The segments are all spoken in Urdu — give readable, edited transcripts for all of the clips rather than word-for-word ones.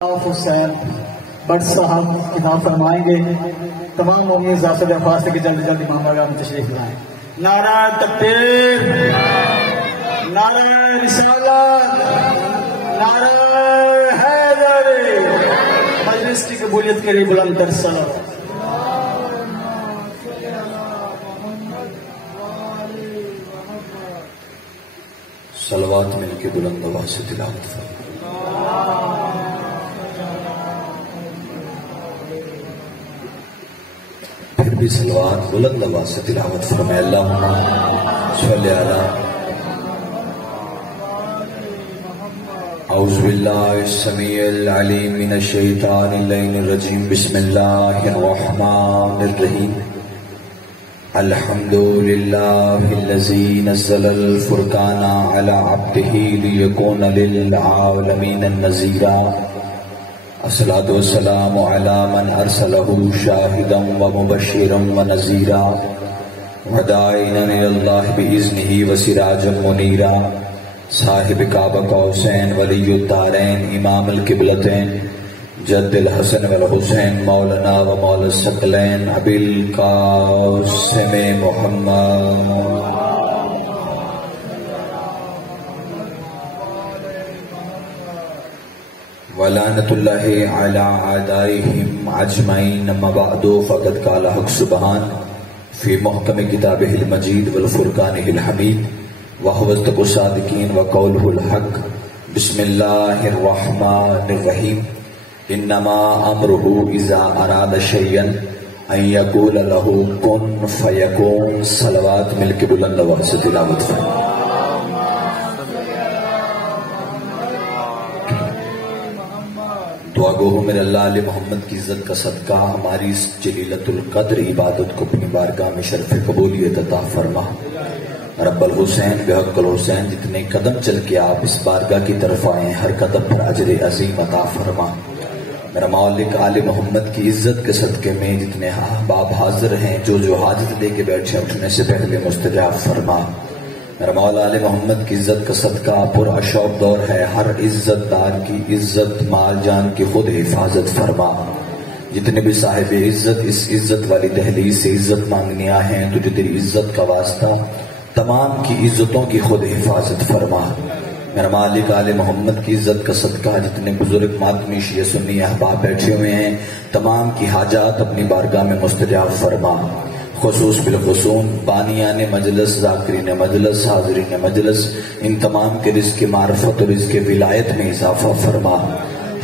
حسین بٹ صاحب خطاب فرمائیں گے. تمام مومنین ذات درخواست ہے کہ جلد جلد امام آگاہ میں تشریف لائیں. نعرہ تکبیر، نعرہ رسالت، نعرہ حیدر. مجلس کی قبولیت کے لیے بلند تر صلوات. صلوات مل کے بلند آواز سے تلاوت فرمائیں. پھر بھی صلوات بلند آواز سے تلاوت فرمائے. اللہم صلی علی. اعوذ باللہ السمیع العلیم من الشیطان اللعین الرجیم. بسم اللہ الرحمن الرحیم. الحمد للہ الذی نزل الفرقان علی عبدہ لیکون للعالمین نذیرا. الصلاۃ والسلام علی من ارسلہ شاہدا ومبشرا ونذیرا وداعیا الی اللہ باذنہ وسراجا منیرا. صاحب کعبہ قوسین ولی الدارین امام القبلتین جد الحسن والحسین مولانا و مولا الثقلین ابی القاسم محمد. ولعنت اللہ علی اعدائہم اجمعین. اما بعد فقد قال حق سبحان فی محکم کتابہ المجید والفرقانہ الحمید وهو اصدق الصادقین وقولہ الحق. بسم اللہ الرحمن الرحیم. انما امرہ اذا اراد شیئا ان یقول له کن فیکون. صلوات مل کے بلند آواز سے تلاوت فرمائیں. دعا گو میرے اللہ علیہ محمد کی عزت کا صدقہ ہماری اس جلیلۃ القدر عبادت کو اپنی بارگاہ میں شرف قبولیت عطا فرما. رب الحسین بحق الحسین جتنے قدم چل کے آپ اس بارگاہ کی طرف آئے ہر قدم پر اجر عظیم عطا فرما. میرا مالک آل محمد کی عزت کے صدقے میں جتنے احباب حاضر ہیں جو حاجت لے کے بیٹھے اٹھنے سے پہلے مستجاب فرما. میرا مولا آل محمد کی عزت کا صدقہ پر اشوق دور ہے. ہر عزت دار کی عزت مال جان کی خود حفاظت فرما. جتنے بھی صاحب عزت اس عزت والی دہلیز سے عزت مانگنے آئے ہیں تجھے تیری عزت کا واسطہ تمام کی عزتوں کی خود حفاظت فرما. میرا مالک آل محمد کی عزت کا صدقہ جتنے بزرگ ماتمی شیعہ سنی احباب بیٹھے ہوئے ہیں تمام کی حاجات اپنی بارگاہ میں مستجاب فرما. خصوص بالخصوص بانیان مجلس، ذاکرین مجلس، حاضرین مجلس، ان تمام کے رزق معرفت اور رزق ولایت میں اضافہ فرما.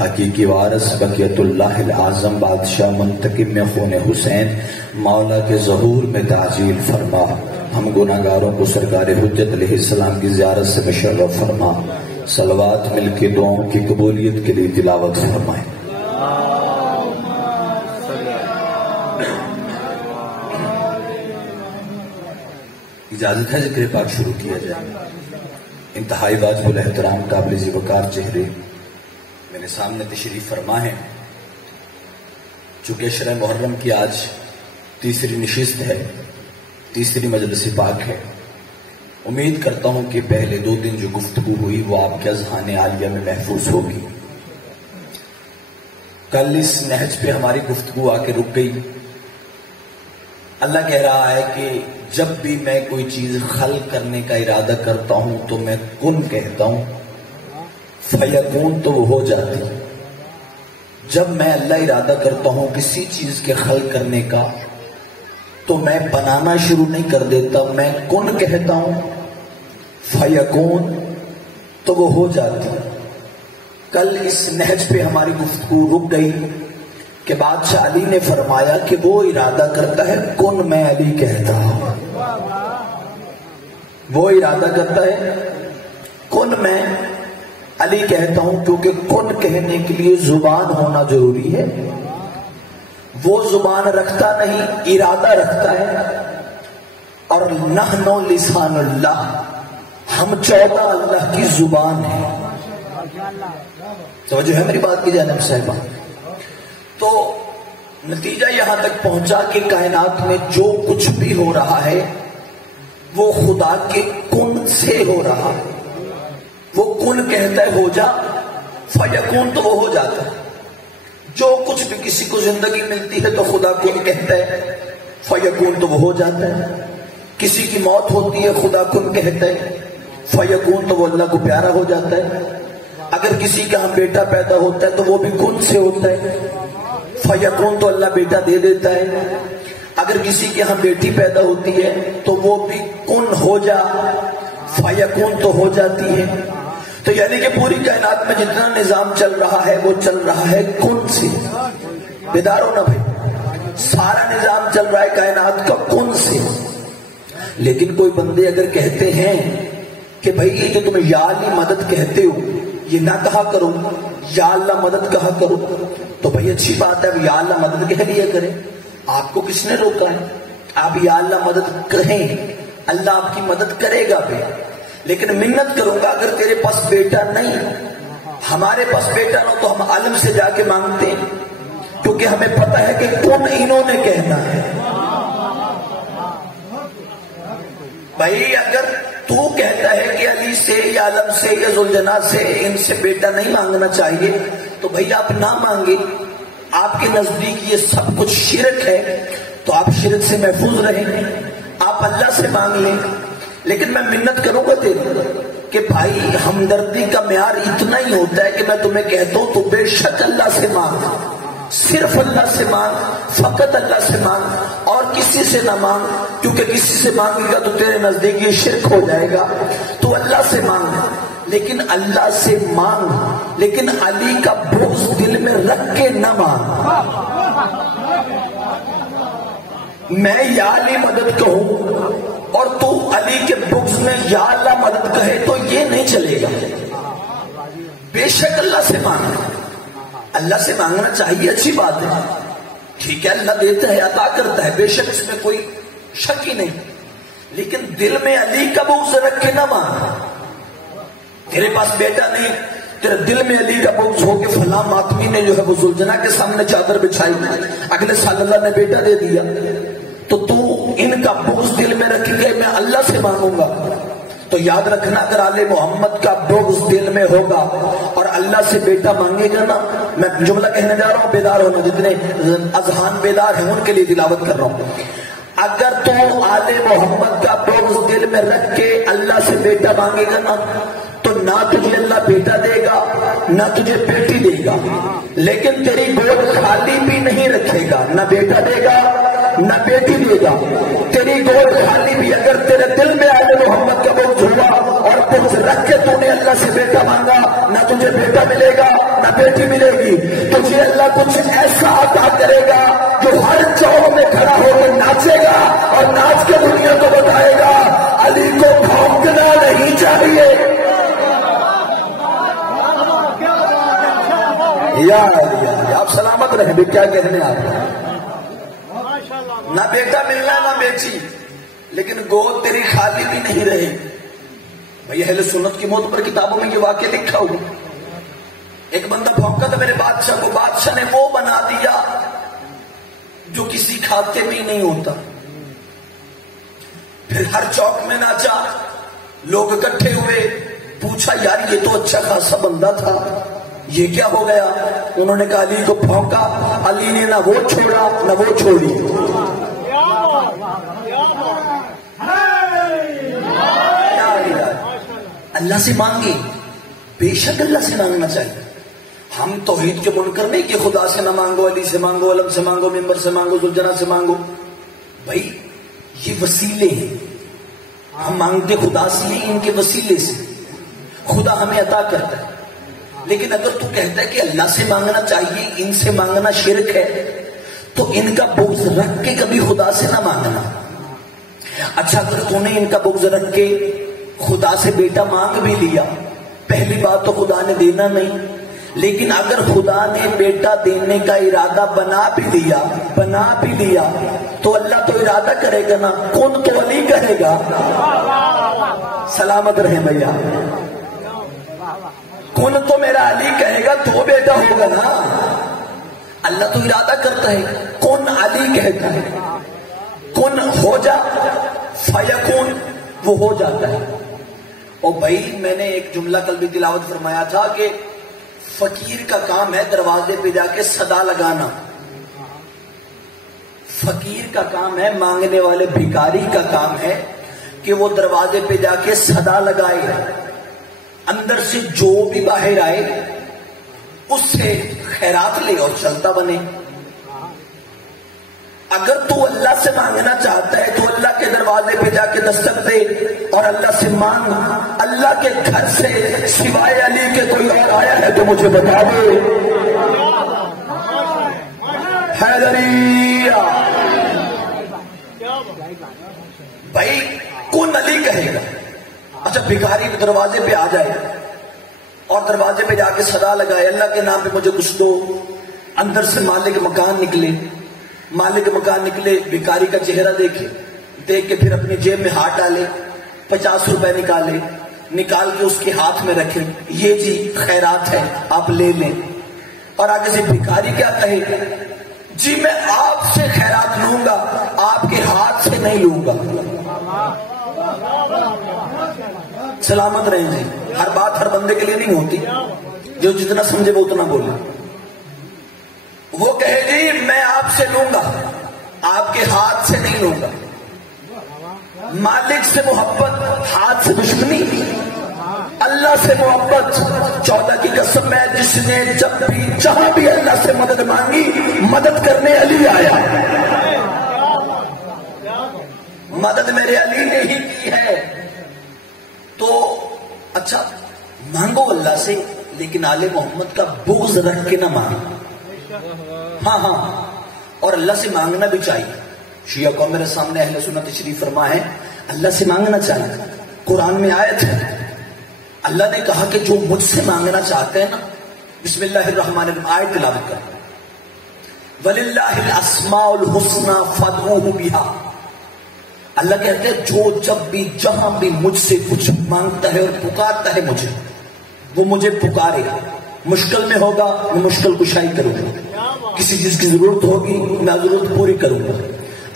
حقیقی وارث بقیت اللہ العظم بادشاہ منتقم میں خون حسین مولا کے ظہور میں تعجیل فرما. ہم گناہگاروں کو سرکار حجت علیہ السلام کی زیارت سے مشرف فرما. صلوات مل کے دعاؤں کی قبولیت کے لیے تلاوت فرمائیں. اجازت ہے ذکر پاک شروع کیا جائے. انتہائی واجب الاحترام قابل ذی وقار چہرے میرے سامنے تشریف فرما ہے. چونکہ شرح محرم کی آج تیسری نشست ہے، تیسری مجلس پاک ہے. امید کرتا ہوں کہ پہلے 2 دن جو گفتگو ہوئی وہ آپ کے اذہان عالیہ میں محفوظ ہوگی. کل اس نہج پہ ہماری گفتگو آ کے رک گئی. اللہ کہہ رہا ہے کہ جب بھی میں کوئی چیز خلق کرنے کا ارادہ کرتا ہوں تو میں کن کہتا ہوں، فیکون تو وہ ہو جاتی. جب میں اللہ ارادہ کرتا ہوں کسی چیز کے خلق کرنے کا تو میں بنانا شروع نہیں کر دیتا، میں کن کہتا ہوں فیکون تو وہ ہو جاتی. کل اس نہج پہ ہماری گفتگو رک گئی کہ بادشاہ علی نے فرمایا کہ وہ ارادہ کرتا ہے کن میں علی کہتا ہوں. وہ ارادہ کرتا ہے کن میں علی کہتا ہوں، کیونکہ کن کہنے کے لیے زبان ہونا ضروری ہے. وہ زبان رکھتا نہیں، ارادہ رکھتا ہے. اور نحن لسان اللہ، ہم 14 اللہ کی زبان ہے. توجہ ہے میری بات کی جانب صاحبہ؟ تو نتیجہ یہاں تک پہنچا کہ کائنات میں جو کچھ بھی ہو رہا ہے وہ خدا کے کن سے ہو رہا ہے. وہ کن کہتا ہے ہو جا، فیکون تو وہ ہو جاتا ہے. جو کچھ بھی کسی کو زندگی ملتی ہے تو خدا کن کہتا ہے، فیکون تو وہ ہو جاتا ہے. کسی کی موت ہوتی ہے خدا کن کہتا ہے، فیکون تو وہ اللہ کو پیارا ہو جاتا ہے. اگر کسی کا ہم بیٹا پیدا ہوتا ہے تو وہ بھی کن سے ہوتا ہے، فیکون تو اللہ بیٹا دے دیتا ہے. اگر کسی کی ہم بیٹی پیدا ہوتی ہے تو وہ بھی کن ہو جا، فیکون تو ہو جاتی ہے. تو یعنی کہ پوری کائنات میں جتنا نظام چل رہا ہے وہ چل رہا ہے کن سے. بیدار ہو نا بھائی، سارا نظام چل رہا ہے کائنات کا کن سے. لیکن کوئی بندے اگر کہتے ہیں کہ بھائی یہ جو تم یا علی مدد کہتے ہو یہ نہ کہا کرو، یا اللہ مدد کہا کرو، تو بھائی اچھی بات ہے، اب یا اللہ مدد کہہ لیا کریں. آپ کو کس نے روکا ہے؟ آپ یا اللہ مدد کہیں، اللہ آپ کی مدد کرے گا بھی. لیکن منت کروں گا اگر تیرے پاس بیٹا نہیں، ہمارے پاس بیٹا نہ تو ہم عالم سے جا کے مانگتے ہیں، کیونکہ ہمیں پتہ ہے کہ کون انہوں نے کہنا ہے. بھائی اگر تو کہتا ہے کہ علی سے یا عالم سے یا ذوالجلال سے ان سے بیٹا نہیں مانگنا چاہیے تو بھائی آپ نہ مانگے. آپ کے نزدیک یہ سب کچھ شرک ہے تو آپ شرک سے محفوظ رہیں، آپ اللہ سے مانگ لیں. لیکن میں منت کروں گا تیری کہ بھائی ہمدردی کا معیار اتنا ہی ہوتا ہے کہ میں تمہیں کہتا ہوں تو بے شک اللہ سے مانگ، صرف اللہ سے مانگ، فقط اللہ سے مانگ، اور کسی سے نہ مانگ، کیونکہ کسی سے مانگے گا تو تیرے نزدیک یہ شرک ہو جائے گا. تو اللہ سے مانگ، لیکن اللہ سے مانگ، لیکن علی کا بغض دل میں رکھ کے نہ مانگ. میں یا علی مدد کہوں اور تو علی کے بغض میں یا اللہ مدد کہے تو یہ نہیں چلے گا. بے شک اللہ سے مانگنا، اللہ سے مانگنا چاہیے، اچھی بات ہے، ٹھیک ہے، اللہ دیتا ہے، عطا کرتا ہے، بے شک اس میں کوئی شک ہی نہیں. لیکن دل میں علی کا بغض رکھ کے نہ مانگ. تیرے پاس بیٹا نہیں، تیرے دل میں علی کا بغض ہو کہ فلاں ماتمی نے جو ہے وہ ذوالجلال کے سامنے چادر بچھائی، اگلے سال اللہ نے بیٹا دے دیا، تو تو ان کا بغض دل میں رکھ کے میں اللہ سے مانگوں گا. تو یاد رکھنا اگر آل محمد کا بغض دل میں ہوگا اور اللہ سے بیٹا مانگے گا نا، میں جملہ کہنے جا رہا ہوں، بیدار ہونا، جتنے اذہان بیدار ہیں ان کے لیے تلاوت کر رہا ہوں. اگر تو آل محمد کا بغض دل میں رکھ کے اللہ سے بیٹا مانگے گا نا تو نہ تجھے اللہ بیٹا دے گا نہ تجھے بیٹی دے گا، لیکن تیری گود خالی بھی نہیں رکھے گا، نہ بیٹا دے گا نہ بیٹی دے گا. تیری گود خالی بھی اگر تیرے دل میں آل محمد کا بغض ہوا اور بغض رکھ کے تو نے اللہ سے بیٹا مانگا، نہ تجھے بیٹا ملے گا نہ بیٹی ملے گی. تجھے اللہ کچھ ایسا عطا کرے گا جو ہر چوک میں کھڑا ہو کے ناچے گا اور ناچ کے دنیا کو بتائے گا علی کو بھونکنا نہیں چاہیے. یا آپ سلامت رہیں بھی، کیا کہنے آپ، نہ بیٹا ملنا نہ بیٹی، لیکن گود تیری خالی بھی نہیں رہے. بھائی اہل سنت کی موت پر کتابوں میں یہ واقعہ لکھا ہوا. ایک بندہ بھونکا تھا میرے بادشاہ کو، بادشاہ نے وہ بنا دیا جو کسی کھاتے میں نہیں ہوتا. پھر ہر چوک میں ناچا، لوگ اکٹھے ہوئے، پوچھا یار یہ تو اچھا خاصا بندہ تھا، یہ کیا ہو گیا؟ انہوں نے کہا علی کو پھونکا، علی نے نہ وہ چھوڑا نہ وہ چھوڑی. اللہ سے مانگے، بے شک اللہ سے مانگنا چاہیے. ہم توحید کے منکر نہیں کہ خدا سے نہ مانگو، علی سے مانگو، علم سے مانگو، ممبر سے مانگو، ذوالجلال سے مانگو. بھائی یہ وسیلے ہیں، ہم مانگتے خدا سے ہیں، ان کے وسیلے سے خدا ہمیں عطا کرتا ہے. لیکن اگر تو کہتا ہے کہ اللہ سے مانگنا چاہیے، ان سے مانگنا شرک ہے، تو ان کا بغض رکھ کے کبھی خدا سے نہ مانگنا. اچھا اگر تو نے ان کا بغض رکھ کے خدا سے بیٹا مانگ بھی لیا، پہلی بات تو خدا نے دینا نہیں، لیکن اگر خدا نے بیٹا دینے کا ارادہ بنا بھی لیا تو اللہ تو ارادہ کرے گا نا، کون تو علی کہے گا. سلامت رہیں بھیا، کون تو میرا علی کہے گا تو بیٹا ہوگا نا. اللہ تو ارادہ کرتا ہے، کون علی کہتا ہے، کون ہو جا فیکون، وہ ہو جاتا ہے. اور بھائی میں نے ایک جملہ کل بھی تلاوت فرمایا تھا کہ فقیر کا کام ہے دروازے پہ جا کے صدا لگانا، فقیر کا کام ہے، مانگنے والے بھکاری کا کام ہے کہ وہ دروازے پہ جا کے صدا لگائے، اندر سے جو بھی باہر آئے اس سے خیرات لے اور چلتا بنے۔ اگر تو اللہ سے مانگنا چاہتا ہے تو اللہ کے دروازے پہ جا کے دستک دے اور اللہ سے مانگ۔ اللہ کے گھر سے سوائے علی کے کوئی اور آیا ہے تو مجھے بتا دے۔ حیدریہ بھائی کون علی کہے گا؟ اچھا بھکاری دروازے پہ آ جائے اور دروازے پہ جا کے صدا لگائے اللہ کے نام پہ مجھے کچھ دو، اندر سے مالک مکان نکلے، مالک مکان نکلے، بھکاری کا چہرہ دیکھے، دیکھ کے پھر اپنی جیب میں ہاتھ ڈالے، 50 روپے نکالے، نکال کے اس کے ہاتھ میں رکھے، یہ جی خیرات ہے آپ لے لیں، اور آگے سے بھکاری کیا کہے؟ جی میں آپ سے خیرات لوں گا، آپ کے ہاتھ سے نہیں لوں گا۔ سلامت رہیں جی، ہر بات ہر بندے کے لیے نہیں ہوتی، جو جتنا سمجھے وہ اتنا بولے۔ وہ کہے جی میں آپ سے لوں گا، آپ کے ہاتھ سے نہیں لوں گا۔ مالک سے محبت، ہاتھ سے دشمنی، اللہ سے محبت۔ 14 کی قسم ہے، جس نے جب بھی جہاں بھی اللہ سے مدد مانگی مدد کرنے علی آیا، مدد میرے علی نے ہی کی ہے۔ تو اچھا مانگو اللہ سے، لیکن آل محمد کا بغض رکھ کے نہ مانگو۔ ہاں اور اللہ سے مانگنا بھی چاہیے۔ شیعہ قوم میرے سامنے اہل سنت تشریف فرما ہے، اللہ سے مانگنا چاہیے۔ قرآن میں آیت ہے، اللہ نے کہا کہ جو مجھ سے مانگنا چاہتے ہیں نا، بسم اللہ الرحمن الرحیم، آیت تلاوت کریں، وَلِلَّهِ الْأَسْمَاءُ الْحُسْنَى فَادْعُوهُ بِهَا۔ اللہ کہتے ہیں جو جب بھی جہاں بھی مجھ سے کچھ مانگتا ہے اور پکارتا ہے مجھے، وہ مجھے پکارے۔ مشکل میں ہوگا میں مشکل کشائی کروں گا، کسی چیز کی ضرورت ہوگی میں ضرورت پوری کروں گا،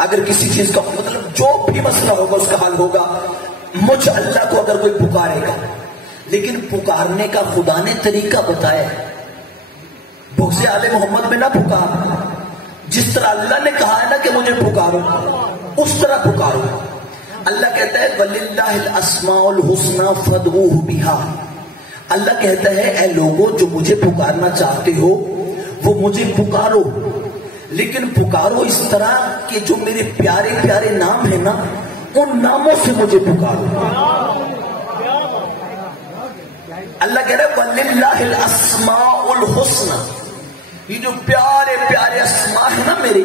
اگر کسی چیز کا مطلب جو بھی مسئلہ ہوگا اس کا حل ہوگا۔ مجھ اللہ کو اگر کوئی پکارے گا، لیکن پکارنے کا خدا نے طریقہ بتایا ہے، بغض آل محمد میں نہ پکار، جس طرح اللہ نے کہا ہے نا کہ مجھے پکارو اس طرح پکارو۔ اللہ کہتا ہے وَلِلَّهِ الْأَسْمَاءُ الْحُسْنَى فَادْعُوهُ بِهَا۔ اللہ کہتا ہے اے لوگوں جو مجھے پکارنا چاہتے ہو وہ مجھے پکارو، لیکن پکارو اس طرح کہ جو میرے پیارے پیارے نام ہیں نا ان ناموں سے مجھے پکارو۔ اللہ کہہ رہا ہے وَلِلَّهِ الْأَسْمَاءُ الْحُسْنَى، یہ جو پیارے پیارے اسماء ہیں نا میرے،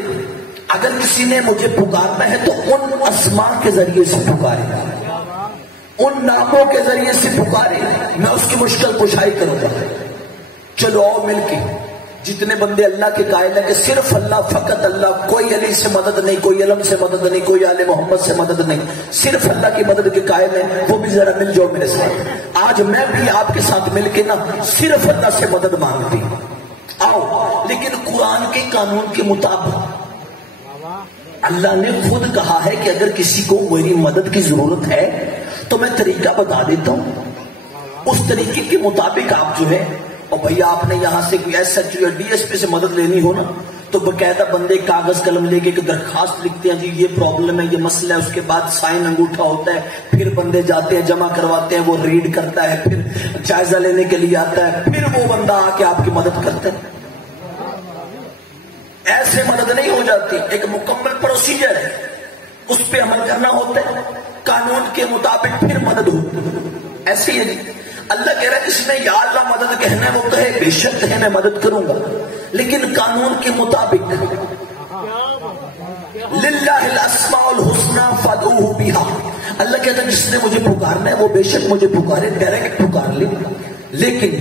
اگر کسی نے مجھے پکارنا ہے تو ان اسماء کے ذریعے سے پکارے گا، ان ناموں کے ذریعے سے پکارے، میں اس کی مشکل کشائی کروں گا۔ چلو آؤ مل کے، جتنے بندے اللہ کے قائل ہیں کہ صرف اللہ، فقط اللہ، کوئی علی سے مدد نہیں، کوئی علم سے مدد نہیں، کوئی آل محمد سے مدد نہیں، صرف اللہ کی مدد کے قائل ہیں، وہ بھی ذرا مل جاؤ میرے ساتھ۔ آج میں بھی آپ کے ساتھ مل کے نا صرف اللہ سے مدد مانگتی آؤ، لیکن قرآن کے قانون کے مطابق اللہ نے خود کہا ہے کہ اگر کسی کو میری مدد کی ضرورت ہے تو میں طریقہ بتا دیتا ہوں، اس طریقے کے مطابق آپ جو ہے، اور بھیا آپ نے یہاں سے کوئی ایس ایچ او یا ڈی ایس پی سے مدد لینی ہو نا تو باقاعدہ بندے کاغذ قلم لے کے ایک درخواست لکھتے ہیں، جی یہ پرابلم ہے، یہ مسئلہ ہے، اس کے بعد سائن انگوٹھا ہوتا ہے، پھر بندے جاتے ہیں جمع کرواتے ہیں، وہ ریڈ کرتا ہے، پھر جائزہ لینے کے لیے آتا ہے، پھر وہ بندہ آ کے آپ کی مدد کرتا ہے۔ ایسے مدد نہیں ہو جاتی، ایک مکمل پروسیجر ہے، اس پہ عمل کرنا ہوتا ہے، قانون کے مطابق پھر مدد ہوتی ہے۔ ایسے ہی ہے، اللہ کہہ رہا ہے کسی نے یا اللہ مدد کہنا ہے وہ کہے بے شک ہے میں مدد کروں گا، لیکن قانون کے مطابق۔ للہ الاسماء الحسنى فادعوه بها، اللہ کہتا ہے جس نے مجھے پکارنا ہے وہ بے شک مجھے پکارے، ڈائریکٹ پکار لے، لیکن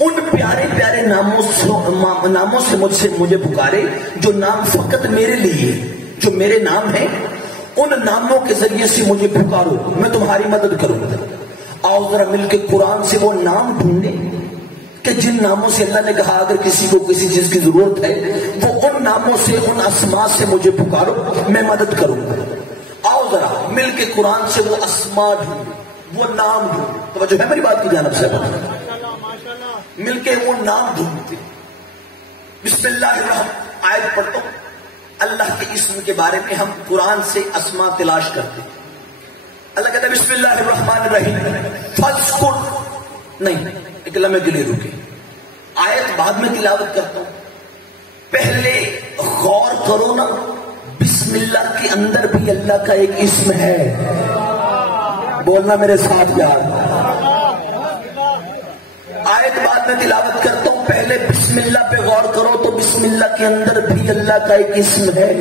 ان پیارے پیارے ناموں سے مجھے پکارے، جو نام فقط میرے لیے، جو میرے نام ہیں ان ناموں کے ذریعے سے مجھے پکارو، میں تمہاری مدد کروں گا۔ آؤ ذرا مل کے قرآن سے وہ نام ڈھونڈیں کہ جن ناموں سے اللہ نے کہا اگر کسی کو کسی چیز کی ضرورت ہے وہ ان ناموں سے، ان اسماء سے مجھے پکارو، میں مدد کروں گا۔ آؤ ذرا مل کے قرآن سے وہ اسماء ڈھونڈیں، وہ نام ڈھونڈیں۔ توجہ ہے میری بات کی جانب سے؟ مل کے وہ نام ڈھونڈتے. بسم اللہ الرحمن آیت پڑھتا ہوں. اللہ کے اسم کے بارے میں ہم قرآن سے اسماء تلاش کرتے ہیں. اللہ کہتا ہے بسم اللہ الرحمن الرحیم فاذکر نہیں، ایک لمحے کے لیے رکے. آیت بعد میں تلاوت کرتا ہوں. پہلے غور کرو نا، بسم اللہ کے اندر بھی اللہ کا ایک اسم ہے. بولنا میرے ساتھ یار. آیت بعد میں تلاوت کرتا ہوں. پہلے بسم اللہ پہ غور کرو تو بسم اللہ کے اندر بھی اللہ کا ایک اسم ہے.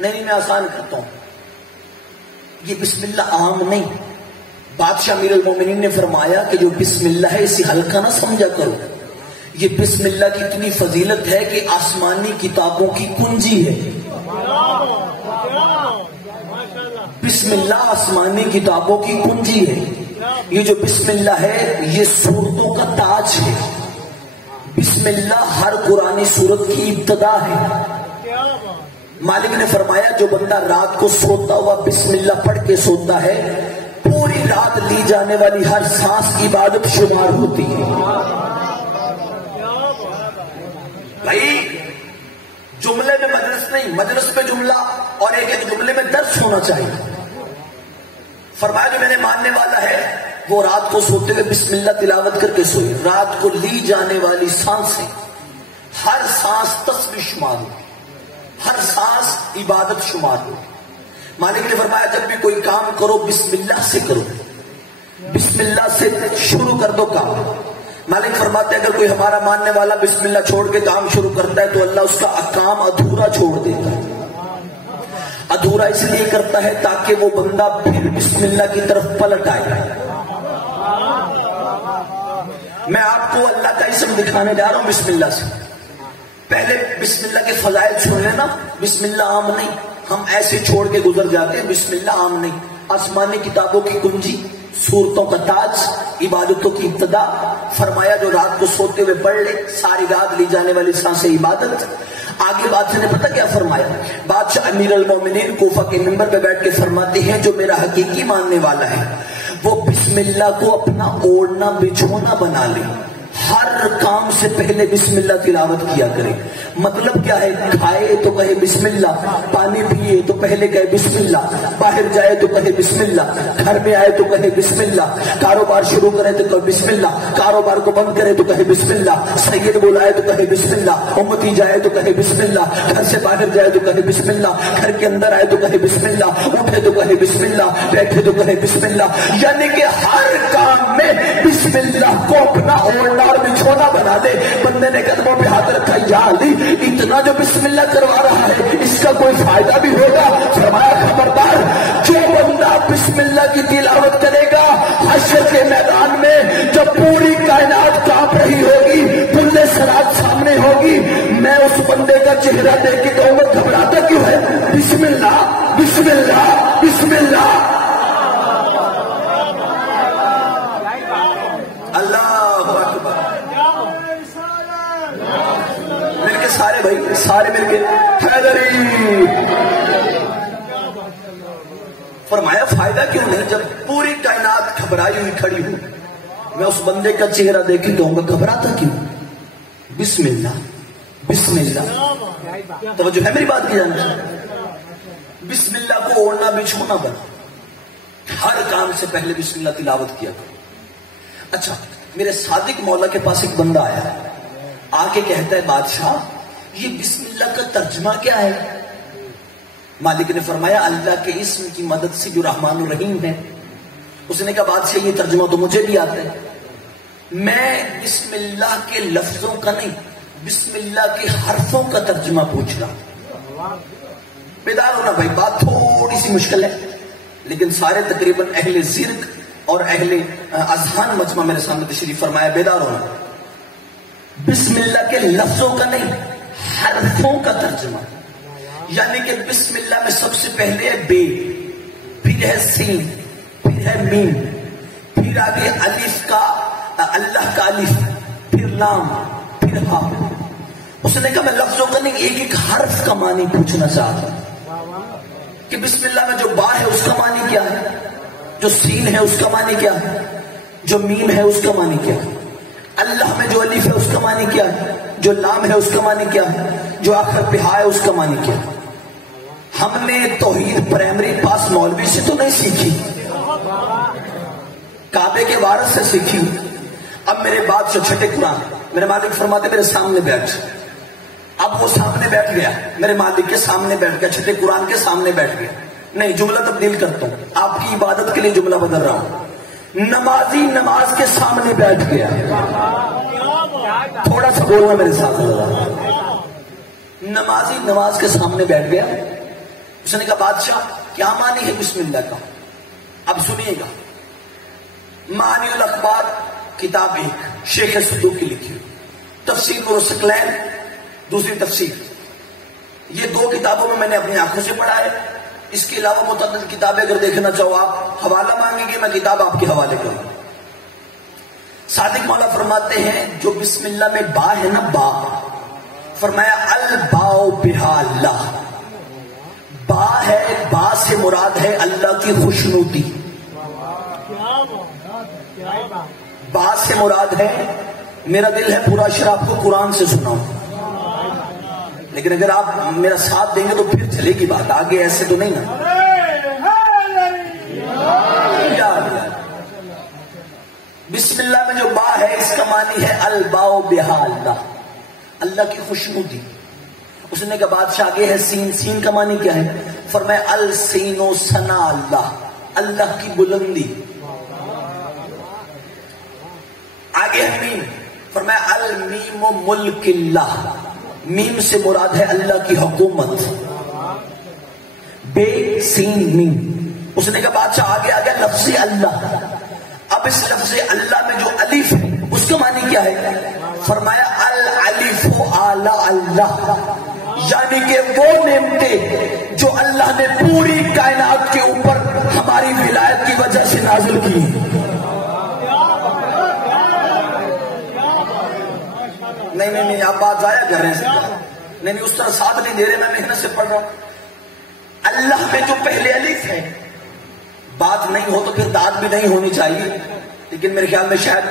نہیں میں آسان کرتا ہوں. یہ بسم اللہ عام نہیں. بادشاہ امیر المومنین نے فرمایا کہ جو بسم اللہ ہے اسے ہلکا نہ سمجھا کرو. یہ بسم اللہ کی اتنی فضیلت ہے کہ آسمانی کتابوں کی کنجی ہے. بسم اللہ آسمانی کتابوں کی کنجی ہے. یہ جو بسم اللہ ہے یہ سورتوں کا تاج ہے. بسم اللہ ہر قرآنی سورت کی ابتدا ہے. مالک نے فرمایا جو بندہ رات کو سوتا ہوا بسم اللہ پڑھ کے سوتا ہے پوری رات لی جانے والی ہر سانس کی عبادت شمار ہوتی ہے. بھائی جملے میں مجلس نہیں، مجلس میں جملہ اور ایک جملے میں درس ہونا چاہیے. فرمایا جو میرے ماننے والا ہے وہ رات کو سوتے ہوئے بسم اللہ تلاوت کر کے سوئے. رات کو لی جانے والی سانسیں ہر سانس تسبیح شمار ہو، ہر سانس عبادت شمار ہو. مالک نے فرمایا جب بھی کوئی کام کرو بسم اللہ سے کرو، بسم اللہ سے شروع کر دو کام. مالک فرماتے ہیں اگر کوئی ہمارا ماننے والا بسم اللہ چھوڑ کے کام شروع کرتا ہے تو اللہ اس کا کام ادھورا چھوڑ دیتا ہے. ادھورا اس لیے کرتا ہے تاکہ وہ بندہ پھر بسم اللہ کی طرف پلٹ آئے. میں آپ کو اللہ کا اسم دکھانے جا رہا ہوں بسم اللہ سے. پہلے بسم اللہ کے فضائل سن لینا. بسم اللہ عام نہیں، ہم ایسے چھوڑ کے گزر جاتے ہیں. بسم اللہ عام نہیں، آسمانی کتابوں کی کنجی، سورتوں کا تاج، عبادتوں کی ابتدا. فرمایا جو رات کو سوتے ہوئے پڑھ لے ساری رات لی جانے والی سانسیں عبادت. آگے بادشاہ نے پتہ کیا فرمایا؟ بادشاہ امیر المومنین کوفہ کے منبر پہ بیٹھ کے فرماتے ہیں جو میرا حقیقی ماننے والا ہے وہ بسم اللہ کو اپنا اوڑھنا بچھونا بنا لے. ہر کام سے پہلے بسم اللہ تلاوت کیا کرے. مطلب کیا ہے؟ کھائے تو کہے بسم اللہ، پانی پیے تو پہلے کہے بسم اللہ، باہر جائے تو کہے بسم اللہ، گھر میں آئے تو کہے بسم اللہ، کاروبار شروع کرے تو کہے بسم اللہ، کاروبار کو بند کرے تو کہے بسم اللہ، سید بلائے تو کہے بسم اللہ، امتی جائے تو کہے بسم اللہ، گھر سے باہر جائے تو کہے بسم اللہ، گھر کے اندر آئے تو کہے بسم اللہ، اٹھے تو کہے بسم اللہ، بیٹھے تو کہے بسم اللہ. یعنی کہ ہر کام میں بسم اللہ کو اپنا اوڑھنا اور بچھونا بنا دے. بندے نے قدموں پہ ہاتھ رکھا، یا علی اتنا جو بسم اللہ کروا رہا ہے اس کا کوئی فائدہ بھی ہوگا؟ فرمایا خبردار، جو بندہ بسم اللہ کی تلاوت کرے گا حشر کے میدان میں جب پوری کائنات کانپ رہی ہوگی، پلے سرات سامنے ہوگی، میں اس بندے کا چہرہ دیکھ کے کہوں گا گھبراتا کیوں ہے؟ بسم اللہ بسم اللہ بسم اللہ. اللہ اکبر. مل کے سارے بھائی سارے مل کے حیدری. فرمایا فائدہ کیوں نہیں؟ جب پوری کائنات گھبرائی ہوئی کھڑی ہو میں اس بندے کا چہرہ دیکھ کے کہوں گا گھبراتا کیوں؟ بسم اللہ بسم اللہ. توجہ ہے میری بات کی جانا؟ بسم اللہ کو اوڑھنا بچھونا بنا. ہر کام سے پہلے بسم اللہ تلاوت کیا کرو. اچھا میرے صادق مولا کے پاس ایک بندہ آیا، آ کے کہتا ہے بادشاہ یہ بسم اللہ کا ترجمہ کیا ہے؟ مالک نے فرمایا اللہ کے اسم کی مدد سے جو رحمان الرحیم ہے. اس نے کہا بادشاہ یہ ترجمہ تو مجھے بھی آتا ہے. میں بسم اللہ کے لفظوں کا نہیں بسم اللہ کے حرفوں کا ترجمہ پوچھ رہا. بیدار ہونا بھائی، بات تھوڑی سی مشکل ہے لیکن سارے تقریباً اہل زرق اور اہل اذہان مجمع میرے سامنے تشریف فرمایا. بیدار ہونا، بسم اللہ کے لفظوں کا نہیں حرفوں کا ترجمہ. یعنی کہ بسم اللہ میں سب سے پہلے ہے بے، پھر ہے سین، پھر ہے میم، پھر آگے الف کا اللہ کا الف، پھر لام، پھر ہا. اس نے کہا میں لفظوں کا نہیں ایک ایک حرف کا معنی پوچھنا چاہتا ہوں کہ بسم اللہ میں جو با ہے اس کا معنی کیا ہے، جو سین ہے اس کا معنی کیا ہے. جو میم ہے اس کا معنی کیا ہے؟ اللہ میں جو الف ہے اس کا معنی کیا ہے؟ جو لام ہے اس کا معنی کیا ہے؟ جو آخر پہ ہا ہے اس کا معنی کیا ہے؟ ہم نے توحید پرائمری پاس مولوی سے تو نہیں سیکھی، کعبے کے وارث سے سیکھی۔ اب میرے بعد سے چھٹے قرآن، میرے مالک فرماتے میرے سامنے بیٹھ، اب وہ سامنے بیٹھ گیا، میرے مالک کے سامنے بیٹھ گیا، چھٹے قرآن کے سامنے بیٹھ گیا۔ نہیں، جملہ تبدیل کرتا ہوں، آپ کی عبادت کے لیے جملہ بدل رہا ہوں۔ نمازی نماز کے سامنے بیٹھ گیا، تھوڑا سا بولنا میرے ساتھ، نمازی نماز کے سامنے بیٹھ گیا۔ اس نے کہا بادشاہ کیا معنی ہے بسم اللہ کا؟ اب سنیے گا، معانی الاخبار کتاب 1 شیخ صدوق کی لکھی، تفسیر مرسقلین دوسری تفسیر، یہ 2 کتابوں میں نے اپنی آنکھوں سے پڑھا ہے۔ اس کے علاوہ متعدد کتابیں اگر دیکھنا چاہو آپ حوالہ مانگیں گے، میں کتاب آپ کے حوالے کروں۔ صادق مولا فرماتے ہیں جو بسم اللہ میں با ہے نا، با، فرمایا الباء بہا اللہ، با ہے، با سے مراد ہے اللہ کی خوشنودی، با سے مراد ہے، میرا دل ہے پورا اشرا آپ کو قرآن سے سناؤں، لیکن اگر آپ میرا ساتھ دیں گے تو پھر چلے گی بات، آگے ایسے تو نہیں نا۔ بسم اللہ میں جو با ہے اس کا معنی ہے الباء بہا اللہ، اللہ کی خوشنودی۔ اس نے کہا بادشاہ آگے ہے سین، سین کا معنی کیا ہے؟ فرمایا السین و ثنا اللہ، اللہ کی بلندی۔ آگے ہے میم، فرمایا المیم و ملک اللہ، میم سے مراد ہے اللہ کی حکومت، بے سین میم۔ اس نے کہا بادشاہ آگے آگے لفظ اللہ، اب اس لفظ اللہ میں جو الف ہے اس کا معنی کیا ہے؟ فرمایا الالف اعلی اللہ، یعنی کہ وہ نعمتیں جو اللہ نے پوری کائنات کے اوپر ہماری ولایت کی وجہ سے نازل کی۔ نہیں آپ بات ضائع کر رہے ہیں، نہیں اس طرح ساتھ نہیں دے رہے، میں محنت سے پڑھ رہا ہوں۔ اللہ میں جو پہلے الف ہے، بات نہیں ہو تو پھر داد بھی نہیں ہونی چاہیے، لیکن میرے خیال میں شاید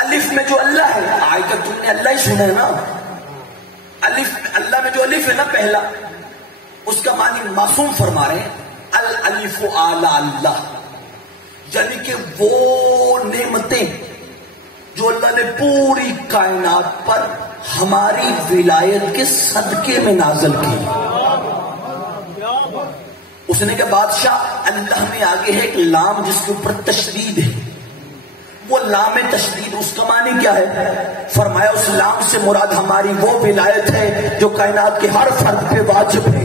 الف میں جو اللہ ہے، آج تک تم نے اللہ ہی سنا ہے نا، الف اللہ میں جو الف ہے نا پہلا، اس کا معنی معصوم فرما رہے ہیں الالف اعلی اللہ، یعنی کہ وہ نعمتیں جو اللہ نے پوری کائنات پر ہماری ولایت کے صدقے میں نازل کی۔ اس نے کہا بادشاہ اللہ میں آگے ہے ایک لام جس کے اوپر تشدید ہے، وہ لام تشدید اس کا معنی کیا ہے؟ فرمایا اس لام سے مراد ہماری وہ ولایت ہے جو کائنات کے ہر فرد پہ واجب ہے۔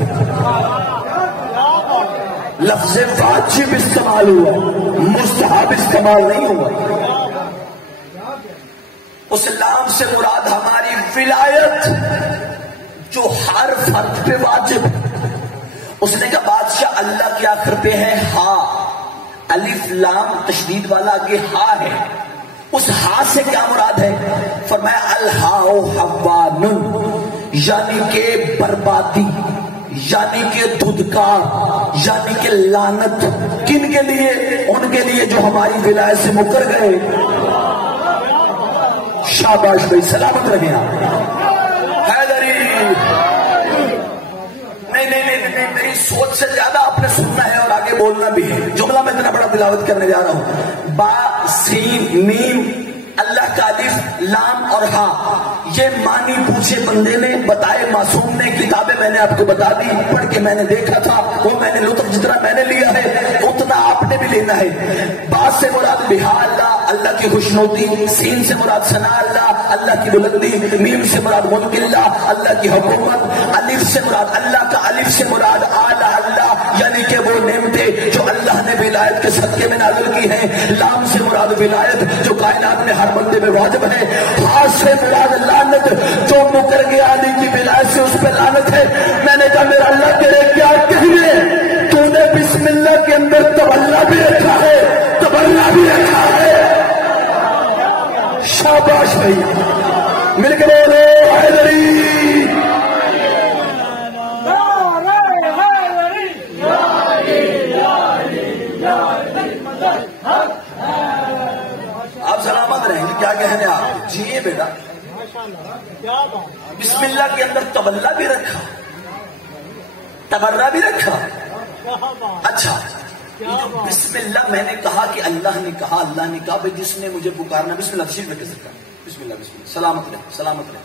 لفظ واجب استعمال ہوا، مستحب استعمال نہیں ہوا۔ اس لام سے مراد ہماری ولایت جو ہر فرد پہ واجب ہے۔ اس نے کہا بادشاہ اللہ کے آخر پہ ہے ہا، الف لام تشدید والا آگے ہا ہے، اس ہا سے کیا مراد ہے؟ فرمایا الہاء حوان، یعنی کہ بربادی، یعنی کہ دھدکار، یعنی کہ لعنت۔ کن کے لیے؟ ان کے لیے جو ہماری ولایت سے مکر گئے۔ شاباش بھائی، سلامت رہے آپ۔ حیدری نہیں، میری سوچ سے زیادہ آپ نے سننا ہے اور آگے بولنا بھی ہے۔ جملہ میں اتنا بڑا تلاوت کرنے جا رہا ہوں، با سین میم، اللہ کا الف لام اور ہا، یہ معنی پوچھے بندے نے، بتائے معصوم نے، کتابیں میں نے آپ کو بتا دی، پڑھ کے میں نے دیکھا تھا، وہ میں نے لطف جتنا میں نے لیا ہے اتنا آپ نے بھی لینا ہے۔ با سے مراد بہا اللہ، اللہ کی خوشنودی، سین سے مراد ثنا اللہ، اللہ کی بلندی، میم سے مراد ملک اللہ، اللہ کی حکومت، الف سے مراد اللہ کا الف سے مراد اعلی اللہ، یعنی کہ وہ نعمتیں جو اللہ نے ولایت کے صدقے میں نازل کی ہیں، لام سے مراد ولایت جو کائنات میں ہر بندے میں واجب ہے، ہاتھ سے مراد لعنت جو مکر گیا علی کی ولایت سے اس پہ لعنت ہے۔ میں نے کہا میرا اللہ تیرے کیا کہنے، تو نے بسم اللہ کے اندر تولہ بھی رکھا ہے، تبرہ بھی رکھا ہے۔ شاباش بھائی، مل کے بولو حیدری۔ کہنے آپ جیے بیٹا. بسم اللہ کے اندر تبلا بھی رکھا, تبرہ بھی رکھا. اچھا بسم اللہ میں نے کہا کہ اللہ نے کہا بھائی جس نے مجھے پکارنا, بسم اللہ تشریف رکھ سکتا, بسم اللہ سلامت رہے سلامت رہے.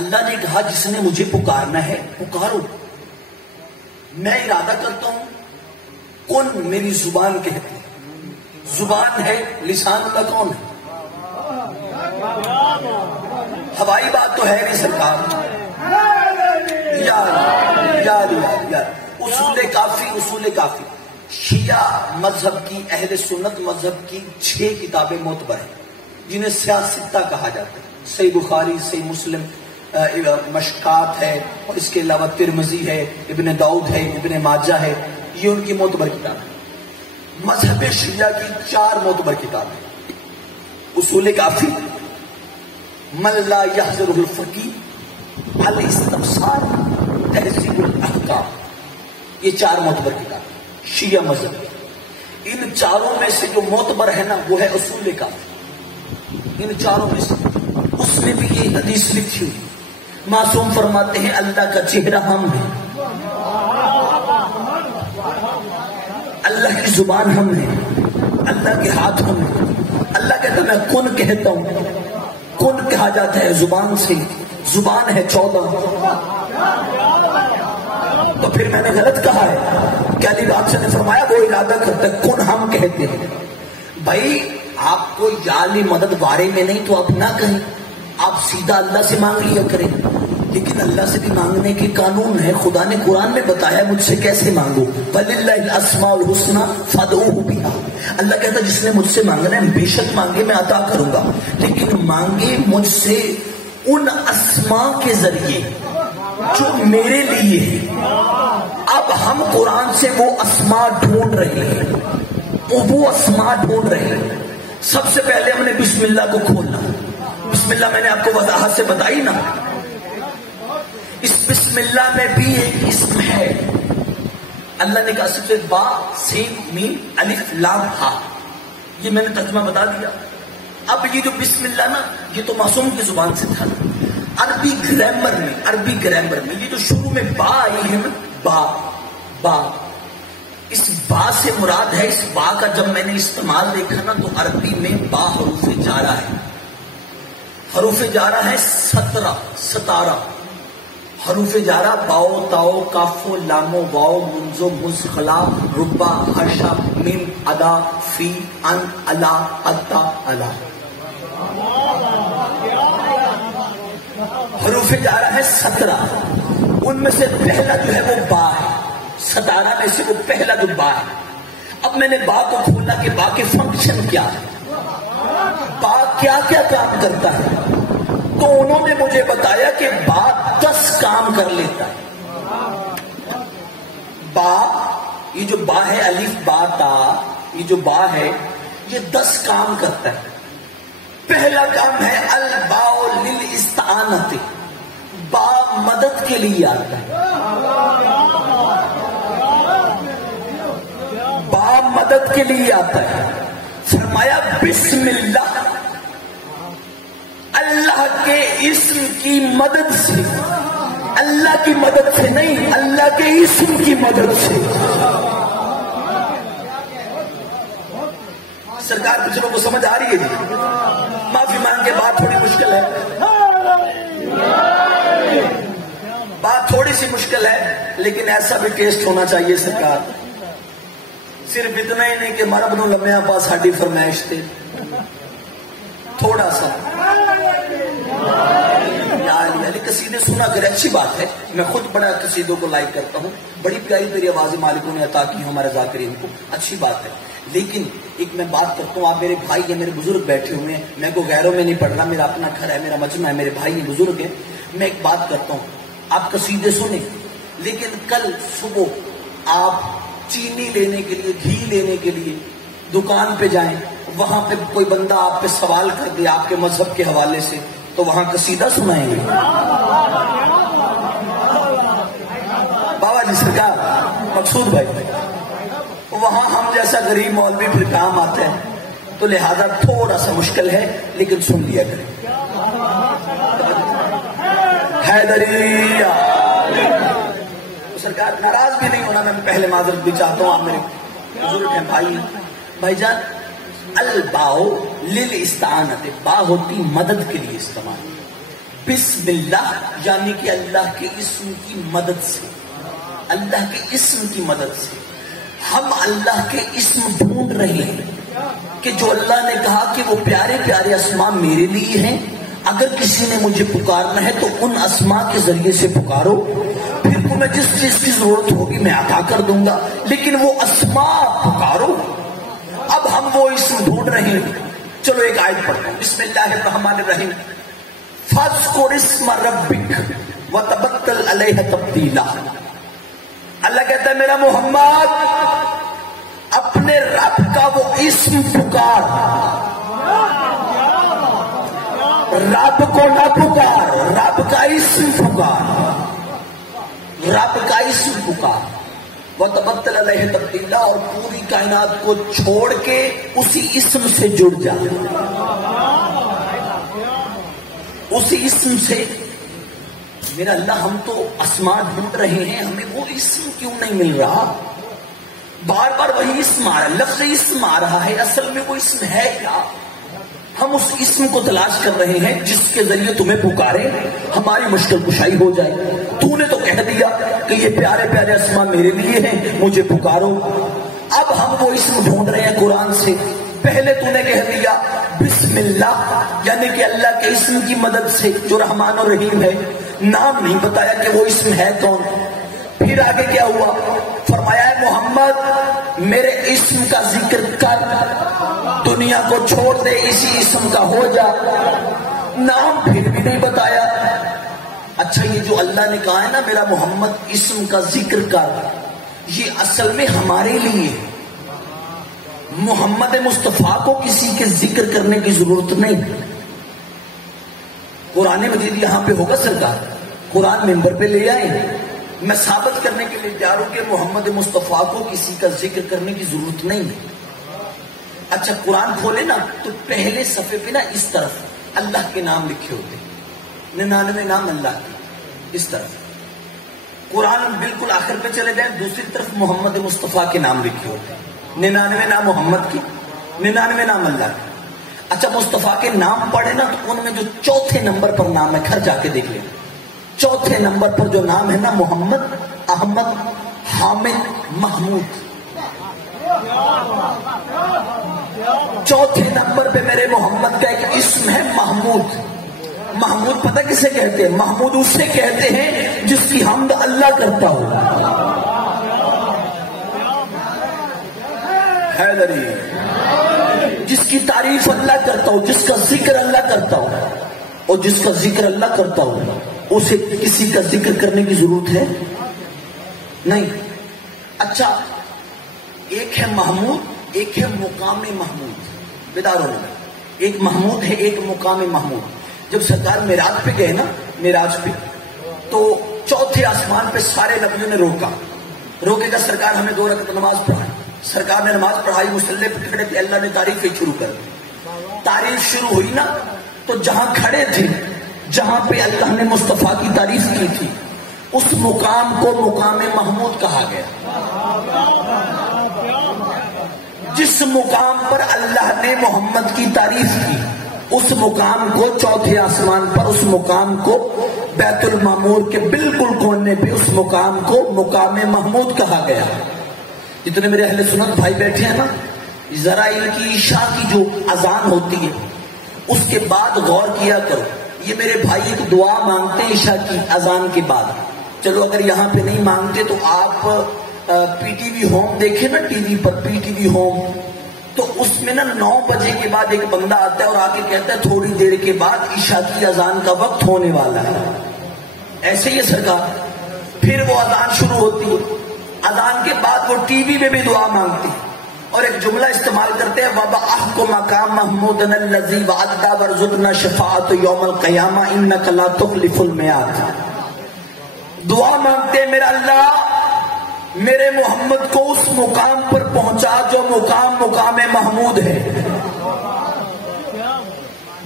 اللہ نے کہا جس نے مجھے پکارنا ہے پکارو. میں ارادہ کرتا ہوں کون میری زبان کہتی, زبان ہے, لسان اللہ کون ہے؟ ہوائی بات تو ہے نہیں سرکار. یار اصول کافی شیعہ مذہب کی, اہل سنت مذہب کی 6 کتابیں معتبر ہیں جنہیں سیاستہ کہا جاتا ہے. صحیح بخاری, صحیح مسلم, مشکات ہے, اور اس کے علاوہ ترمذی ہے, ابن داؤد ہے, ابن ماجہ ہے. یہ ان کی معتبر کتاب ہے. مذہب شیعہ کی 4 معتبر کتابیں, اصول کافی, من لا یحضرہ الفقیہ, الاستبصار, تہذیب الاحکام. یہ 4 معتبر کتاب شیعہ مذہب. ان 4 میں سے جو معتبر ہے نا وہ ہے اصول کافی. ان 4 میں سے اس نے بھی یہ حدیث لکھی ہوئی. معصوم فرماتے ہیں اللہ کا چہرہ ہم ہے, اللہ کی زبان ہم ہے, اللہ کے ہاتھ ہم ہے. اللہ کہتا میں کن کہتا ہوں, کن کہا جاتا ہے زبان سے, زبان ہے 14. تو پھر میں نے غلط کہا ہے کہ علی بادشاہ نے فرمایا وہ ارادہ کرتا ہے کن ہم کہتے ہیں. بھائی آپ کو یا علی مدد بارے میں نہیں تو آپ نہ کہیں, آپ سیدھا اللہ سے مانگ لیا کریں. لیکن اللہ سے بھی مانگنے کے قانون ہے. خدا نے قرآن میں بتایا مجھ سے کیسے مانگو, وَلِلَّهِ الْأَسْمَاءُ الْحُسْنَى فَادْعُوهُ بِهَا. اللہ کہتا جس نے مجھ سے مانگنا ہے بے شک مانگے میں عطا کروں گا, لیکن مانگے مجھ سے ان اسماء کے ذریعے جو میرے لیے ہے. اب ہم قرآن سے وہ اسماء ڈھونڈ رہے ہیں, وہ اسماء ڈھونڈ رہے ہیں. سب سے پہلے ہم نے بسم اللہ کو کھولنا. بسم اللہ میں نے آپ کو وضاحت سے بتائی نا. اس بسم اللہ میں بھی ایک اسم ہے. اللہ نے کہا سب با سین میم الف لام ہا, یہ میں نے ترجمہ بتا دیا. اب یہ جو بسم اللہ نا یہ تو معصوم کی زبان سے تھا. عربی گرامر میں یہ جو شروع میں با آئی ہے نا, با اس با سے مراد ہے, اس با کا جب میں نے استعمال دیکھا نا تو عربی میں با حروف جارہ ہے. حروف جارہ ہے 17 حروف جارہ, باؤ تاؤ کافو لامو واؤ منزو مز خلا ربا حرشا میم ادا فی ان الا اتا الا. حروف جارہ ہے 17, ان میں سے پہلا جو ہے وہ با ہے. 17 میں سے وہ پہلا جو با ہے. اب میں نے با کو کھولا کہ با کے فنکشن کیا ہے, با کیا کیا کام کرتا ہے. تو انہوں نے مجھے بتایا کہ با 10 کام کر لیتا ہے. با, یہ جو با ہے الف با تا, یہ جو با ہے یہ 10 کام کرتا ہے. پہلا کام ہے الباء للاستعانت, با مدد کے لیے آتا ہے. با مدد کے لیے آتا ہے. فرمایا بسم اللہ, اللہ کے اسم کی مدد سے, اللہ کی مدد سے نہیں, اللہ کے اسم کی مدد سے. سرکار کچھ لوگوں کو سمجھ آ رہی ہے جی؟ معافی مانگ کے بات تھوڑی مشکل ہے, بات تھوڑی سی مشکل ہے, لیکن ایسا بھی ٹیسٹ ہونا چاہیے سرکار. صرف اتنا ہی نہیں کہ مرب نو لمحہ پاس ہاڈی فرمائش تھے, تھوڑا سا علی قصیدے سنا کر اچھی بات ہے. میں خود بڑا قصیدوں کو لائک کرتا ہوں, بڑی پیاری میری آوازیں مالکوں نے عطا کی ہمارے ذاکرین کو, اچھی بات ہے. لیکن ایک میں بات کرتا ہوں, آپ میرے بھائی ہیں, میرے بزرگ بیٹھے ہوئے ہیں, میں کو غیروں میں نہیں پڑھ رہا, میرا اپنا گھر ہے, میرا مجمع ہے, میرے بھائی ہیں, بزرگ ہیں. میں ایک بات کرتا ہوں, آپ قصیدے سنیں, لیکن کل صبح آپ چینی لینے کے لیے, گھی لینے کے لیے دکان پہ جائیں, وہاں پہ کوئی بندہ آپ پہ سوال کر دے آپ کے مذہب کے حوالے سے, تو وہاں قصیدہ سنائیں گے. بابا جی سرکار, مقصود بھائی, وہاں ہم جیسا غریب مولوی پھر کام آتا ہے, تو لہذا تھوڑا سا مشکل ہے لیکن سن لیا کریں. حیدریہ سرکار ناراض بھی نہیں ہونا، میں پہلے معذرت بھی چاہتا ہوں، آپ میرے بزرگ ہیں بھائی جان. الباؤ للاستعانت، با ہوتی مدد کے لیے استعمال. بسم اللہ یعنی کہ اللہ کے اسم کی مدد سے، اللہ کے اسم کی مدد سے ہم اللہ کے اسم ڈھونڈ رہے ہیں کہ جو اللہ نے کہا کہ وہ پیارے پیارے اسماء میرے لیے ہیں، اگر کسی نے مجھے پکارنا ہے تو ان اسماء کے ذریعے سے پکارو، پھر تمہیں جس چیز کی ضرورت ہوگی میں عطا کر دوں گا، لیکن وہ اسماء پکارو. اب ہم وہ اسم ڈھونڈ رہے ہیں. چلو ایک آیت پڑھتا ہوں. بسم اللہ الرحمن الرحیم. فاذکر اسم ربک وتبتل علیہ تبتیلا. اللہ کہتا ہے میرا محمد اپنے رب کا وہ اسم پکار، رب کو نہ پکار، رب کا اسم پکار، رب کا اسم پکار. وتبتل علیہ تبتیلا، اور پوری کائنات کو چھوڑ کے اسی اسم سے جڑ جا، اسی اسم سے. میرا اللہ ہم تو اسماء ڈھونڈ رہے ہیں، ہمیں وہ اسم کیوں نہیں مل رہا؟ بار بار وہی اسم آ رہا ہے، لفظ اسم آ رہا ہے، اصل میں وہ اسم ہے کیا؟ ہم اس اسم کو تلاش کر رہے ہیں جس کے ذریعے تمہیں پکارے، ہماری مشکل کشائی ہو جائے. تو نے تو کہہ دیا کہ یہ پیارے پیارے اسماء میرے لیے ہیں، مجھے پکارو. اب ہم وہ اسم ڈھونڈ رہے ہیں قرآن سے. پہلے تو نے کہہ دیا بسم اللہ یعنی کہ اللہ کے اسم کی مدد سے جو رحمان اور رحیم ہے. نام نہیں بتایا کہ وہ اسم ہے کون. پھر آگے کیا ہوا؟ فرمایا ہے محمد میرے اسم کا ذکر کر، دنیا کو چھوڑ دے، اسی اسم کا ہو جا. نام پھر بھی نہیں بتایا. اچھا یہ جو اللہ نے کہا ہے نا میرا محمد اسم کا ذکر کر، یہ اصل میں ہمارے لیے. محمد مصطفیٰ کو کسی کے ذکر کرنے کی ضرورت نہیں. قرآن مجید یہاں پہ ہوگا سرکار، قرآن ممبر پہ لے آئیں. میں ثابت کرنے کے لیے جا رہا ہوں کہ محمد مصطفیٰ کو کسی کا ذکر کرنے کی ضرورت نہیں ہے. اچھا قرآن کھولے نا تو پہلے صفحے پہ نا اس طرف اللہ کے نام لکھے ہوتے ہیں، 99 نام اللہ کے. اس طرف قرآن بالکل آخر پہ چلے جائیں، دوسری طرف محمد مصطفیٰ کے نام لکھے ہوتے ہیں. 99 نام محمد کے، 99 نام اللہ کے. اچھا مصطفیٰ کے نام پڑھے نا تو ان میں جو چوتھے نمبر پر نام ہے، گھر جا کے دیکھ لیں، چوتھے نمبر پر جو نام ہے نا محمد، احمد، حامد، محمود. چوتھے نمبر پہ میرے محمد کا ایک اسم ہے محمود. محمود پتہ کسے کہتے ہیں؟ محمود اسے کہتے ہیں جس کی حمد اللہ کرتا ہو. حیدری، جس کی تعریف اللہ کرتا ہو، جس کا ذکر اللہ کرتا ہو. اور جس کا ذکر اللہ کرتا ہو اسے کسی کا ذکر کرنے کی ضرورت ہے نہیں. اچھا ایک ہے محمود، ایک ہے مقام محمود. بیدار ہونے میں ایک محمود ہے، ایک مقام محمود. جب سرکار معراج پہ گئے نا، معراج پہ تو چوتھے آسمان پہ سارے نبیوں نے روکے گا سرکار ہمیں 2 رکعت نماز پڑھائیں. سرکار نے نماز پڑھائی، مصلی پہ کھڑے تھے، اللہ نے تعریف شروع کر دی. تعریف شروع ہوئی نا تو جہاں کھڑے تھے، جہاں پہ اللہ نے مصطفیٰ کی تعریف کی تھی، اس مقام کو مقام محمود کہا گیا. جس مقام پر اللہ نے محمد کی تعریف کی، اس مقام کو چوتھے آسمان پر، اس مقام کو بیت المعمور کے بالکل کونے پہ، اس مقام کو مقام محمود کہا گیا. جتنے میرے اہل سنت بھائی بیٹھے ہیں نا، ذرا ان کی عشاء کی جو اذان ہوتی ہے اس کے بعد غور کیا کرو. یہ میرے بھائی ایک دعا مانگتے ہیں عشاء کی اذان کے بعد. چلو اگر یہاں پہ نہیں مانگتے تو آپ پی ٹی وی ہوم دیکھیں نا، ٹی وی پر پی ٹی وی ہوم، تو اس میں نا 9 بجے کے بعد ایک بندہ آتا ہے اور آ کے کہتا ہے تھوڑی دیر کے بعد عشاء کی اذان کا وقت ہونے والا ہے. ایسے ہی ہے سرکار. پھر وہ اذان شروع ہوتی ہے، اذان کے بعد وہ ٹی وی میں بھی دعا مانگتی اور ایک جملہ استعمال کرتے ہیں، وَبَأَحْكُ مَقَامَ مَحْمُودًا الَّذِي وَعَدَّ وَارْزُقْنَا شَفَاعَةَ يَوْمَ الْقِيَامَةِ إِنَّكَ لَا تُخْلِفُ الْمِيعَادَ. دعا مانگتے ہیں میرا اللہ میرے محمد کو اس مقام پر پہنچا جو مقام محمود ہے.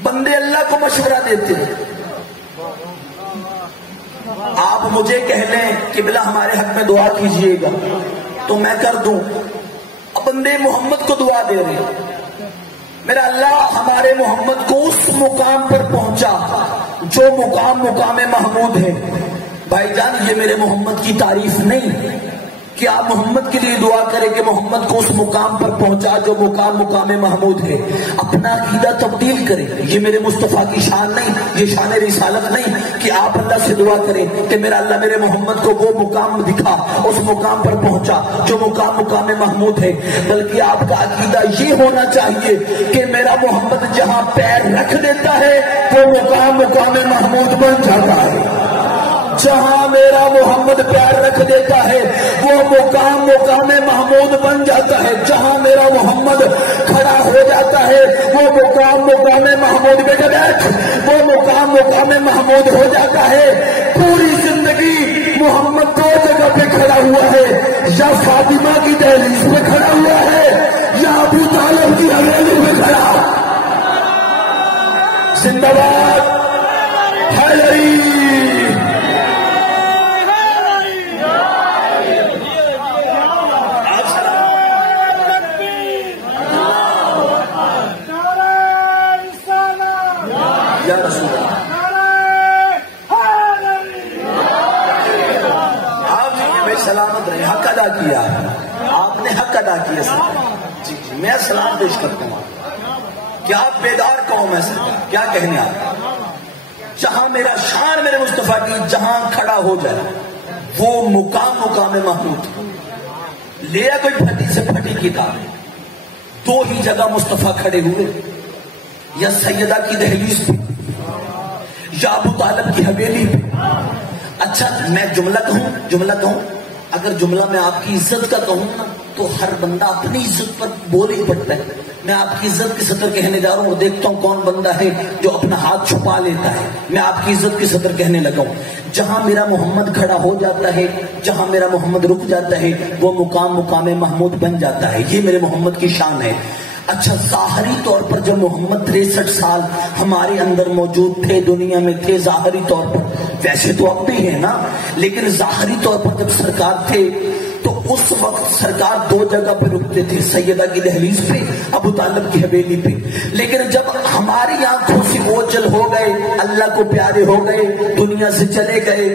بندے اللہ کو مشورہ دیتے ہیں. آپ مجھے کہہ لیں قبلہ ہمارے حق میں دعا کیجئے گا تو میں کر دوں. اب بندے محمد کو دعا دے رہے ہیں. میرا اللہ ہمارے محمد کو اس مقام پر پہنچا جو مقام محمود ہے. بھائی جان یہ میرے محمد کی تعریف نہیں کہ آپ محمد کے لیے دعا کریں کہ محمد کو اس مقام پر پہنچا جو مقام محمود ہے. اپنا عقیدہ تبدیل کریں. یہ میرے مصطفیٰ کی شان نہیں, یہ شان رسالت نہیں کہ آپ اللہ سے دعا کریں کہ میرا اللہ میرے محمد کو وہ مقام دکھا, اس مقام پر پہنچا جو مقام محمود ہے. بلکہ آپ کا عقیدہ یہ ہونا چاہیے کہ میرا محمد جہاں پیر رکھ دیتا ہے وہ مقام محمود بن جاتا ہے. جہاں میرا محمد پیر رکھ دیتا ہے وہ مقام محمود بن جاتا ہے. جہاں میرا محمد کھڑا ہو جاتا ہے وہ مقام محمود بیٹا بیٹھ وہ مقام محمود ہو جاتا ہے. پوری زندگی محمد دو جگہ پہ کھڑا ہوا ہے, یا فاطمہ کی دہلیز پہ کھڑا ہوا ہے یا ابو طالب کی حویلی پہ کھڑا. زندہ باد حیدری. سلامت رہے. حق ادا کیا, آپ نے حق ادا کیا سر. جی میں سلام پیش کرتا ہوں. کیا بیدار قوم ہے سر, کیا کہنے آپ. جہاں میرا شان میرے مصطفیٰ کی جہاں کھڑا ہو جائے وہ مقام محمود. لیا کوئی پھٹی سے پھٹی کتاب, دو ہی جگہ مصطفیٰ کھڑے ہوئے, یا سیدہ کی دہلیز پہ یا ابو طالب کی حویلی پہ. اچھا میں جملہ کہوں. اگر جملہ میں آپ کی عزت کا کہوں نا تو ہر بندہ اپنی عزت پر بول ہی پڑتا ہے. میں آپ کی عزت کی سطر کہنے جا رہا ہوں اور دیکھتا ہوں کون بندہ ہے جو اپنا ہاتھ چھپا لیتا ہے. میں آپ کی عزت کی سطر کہنے لگا ہوں. جہاں میرا محمد کھڑا ہو جاتا ہے, جہاں میرا محمد رک جاتا ہے وہ مقام محمود بن جاتا ہے. یہ میرے محمد کی شان ہے. اچھا ظاہری طور پر جب محمد 63 سال ہمارے اندر موجود تھے, دنیا میں تھے ظاہری طور پر, ویسے تو اب بھی ہے نا, لیکن ظاہری طور پر جب سرکار تھے تو اس وقت سرکار دو جگہ پہ رکتے تھے, سیدہ کی دہلیز پہ, ابو طالب کی حویلی پہ. لیکن جب ہماری آنکھوں سے اوجل ہو گئے, اللہ کو پیارے ہو گئے, دنیا سے چلے گئے,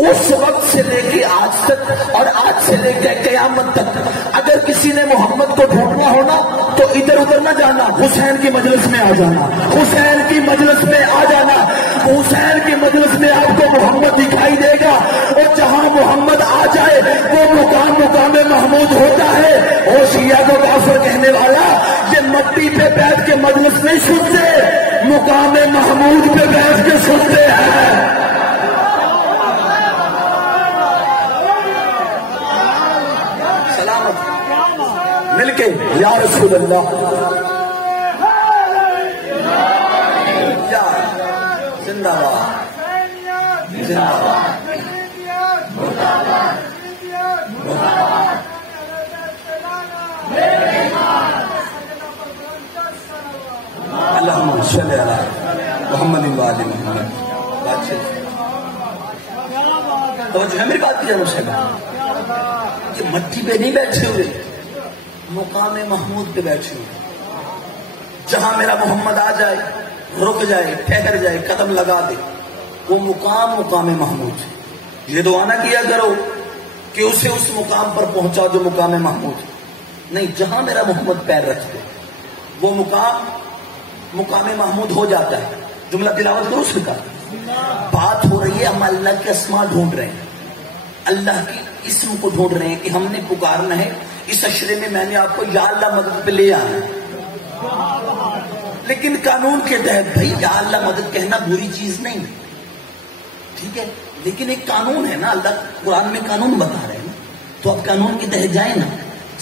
اس وقت سے لے کے آج تک اور آج سے لے کے قیامت تک اگر کسی نے محمد کو ڈھونڈنا ہونا تو ادھر ادھر نہ جانا, حسین کی مجلس میں آ جانا. حسین کی مجلس میں آ جانا. حسین کی مجلس میں آپ کو محمد دکھائی دے گا, اور جہاں محمد آ جائے وہ مقام محمود ہوتا ہے. اور شیعہ کو کافر کہنے والا یہ مٹی پہ بیٹھ کے مجلس نہیں سنتے, مقام محمود پہ بیٹھ کے سنتے ہیں. مل کے یا رسول اللہ, یا زندہ باد, زندہ باد. اللہم صلی علی محمد وآل محمد. توجہ ہے میری بات کی جانب سے, کہ مٹی پہ نہیں بیٹھے ہوئے, مقام محمود پہ بیٹھے ہوئے. جہاں میرا محمد آ جائے, رک جائے, ٹھہر جائے, قدم لگا دے, وہ مقام محمود. یہ دعا نہ کیا کرو کہ اسے اس مقام پر پہنچا جو مقام محمود نہیں. جہاں میرا محمد پیر رکھ دے وہ مقام محمود ہو جاتا ہے. جملہ تلاوت کرو اس کا. بات ہو رہی ہے ہم اللہ کے اسماء ڈھونڈ رہے ہیں, اللہ کی اسم کو ڈھونڈ رہے ہیں کہ ہم نے پکارنا ہے. اس اشرے میں میں نے آپ کو یا اللہ مدد پہ لے آنا, لیکن قانون کے تحت بھائی یا اللہ مدد کہنا بری چیز نہیں, ٹھیک ہے, لیکن ایک قانون ہے نا, اللہ قرآن میں قانون بتا رہے ہیں نا, تو آپ قانون کے تحت جائیں نا,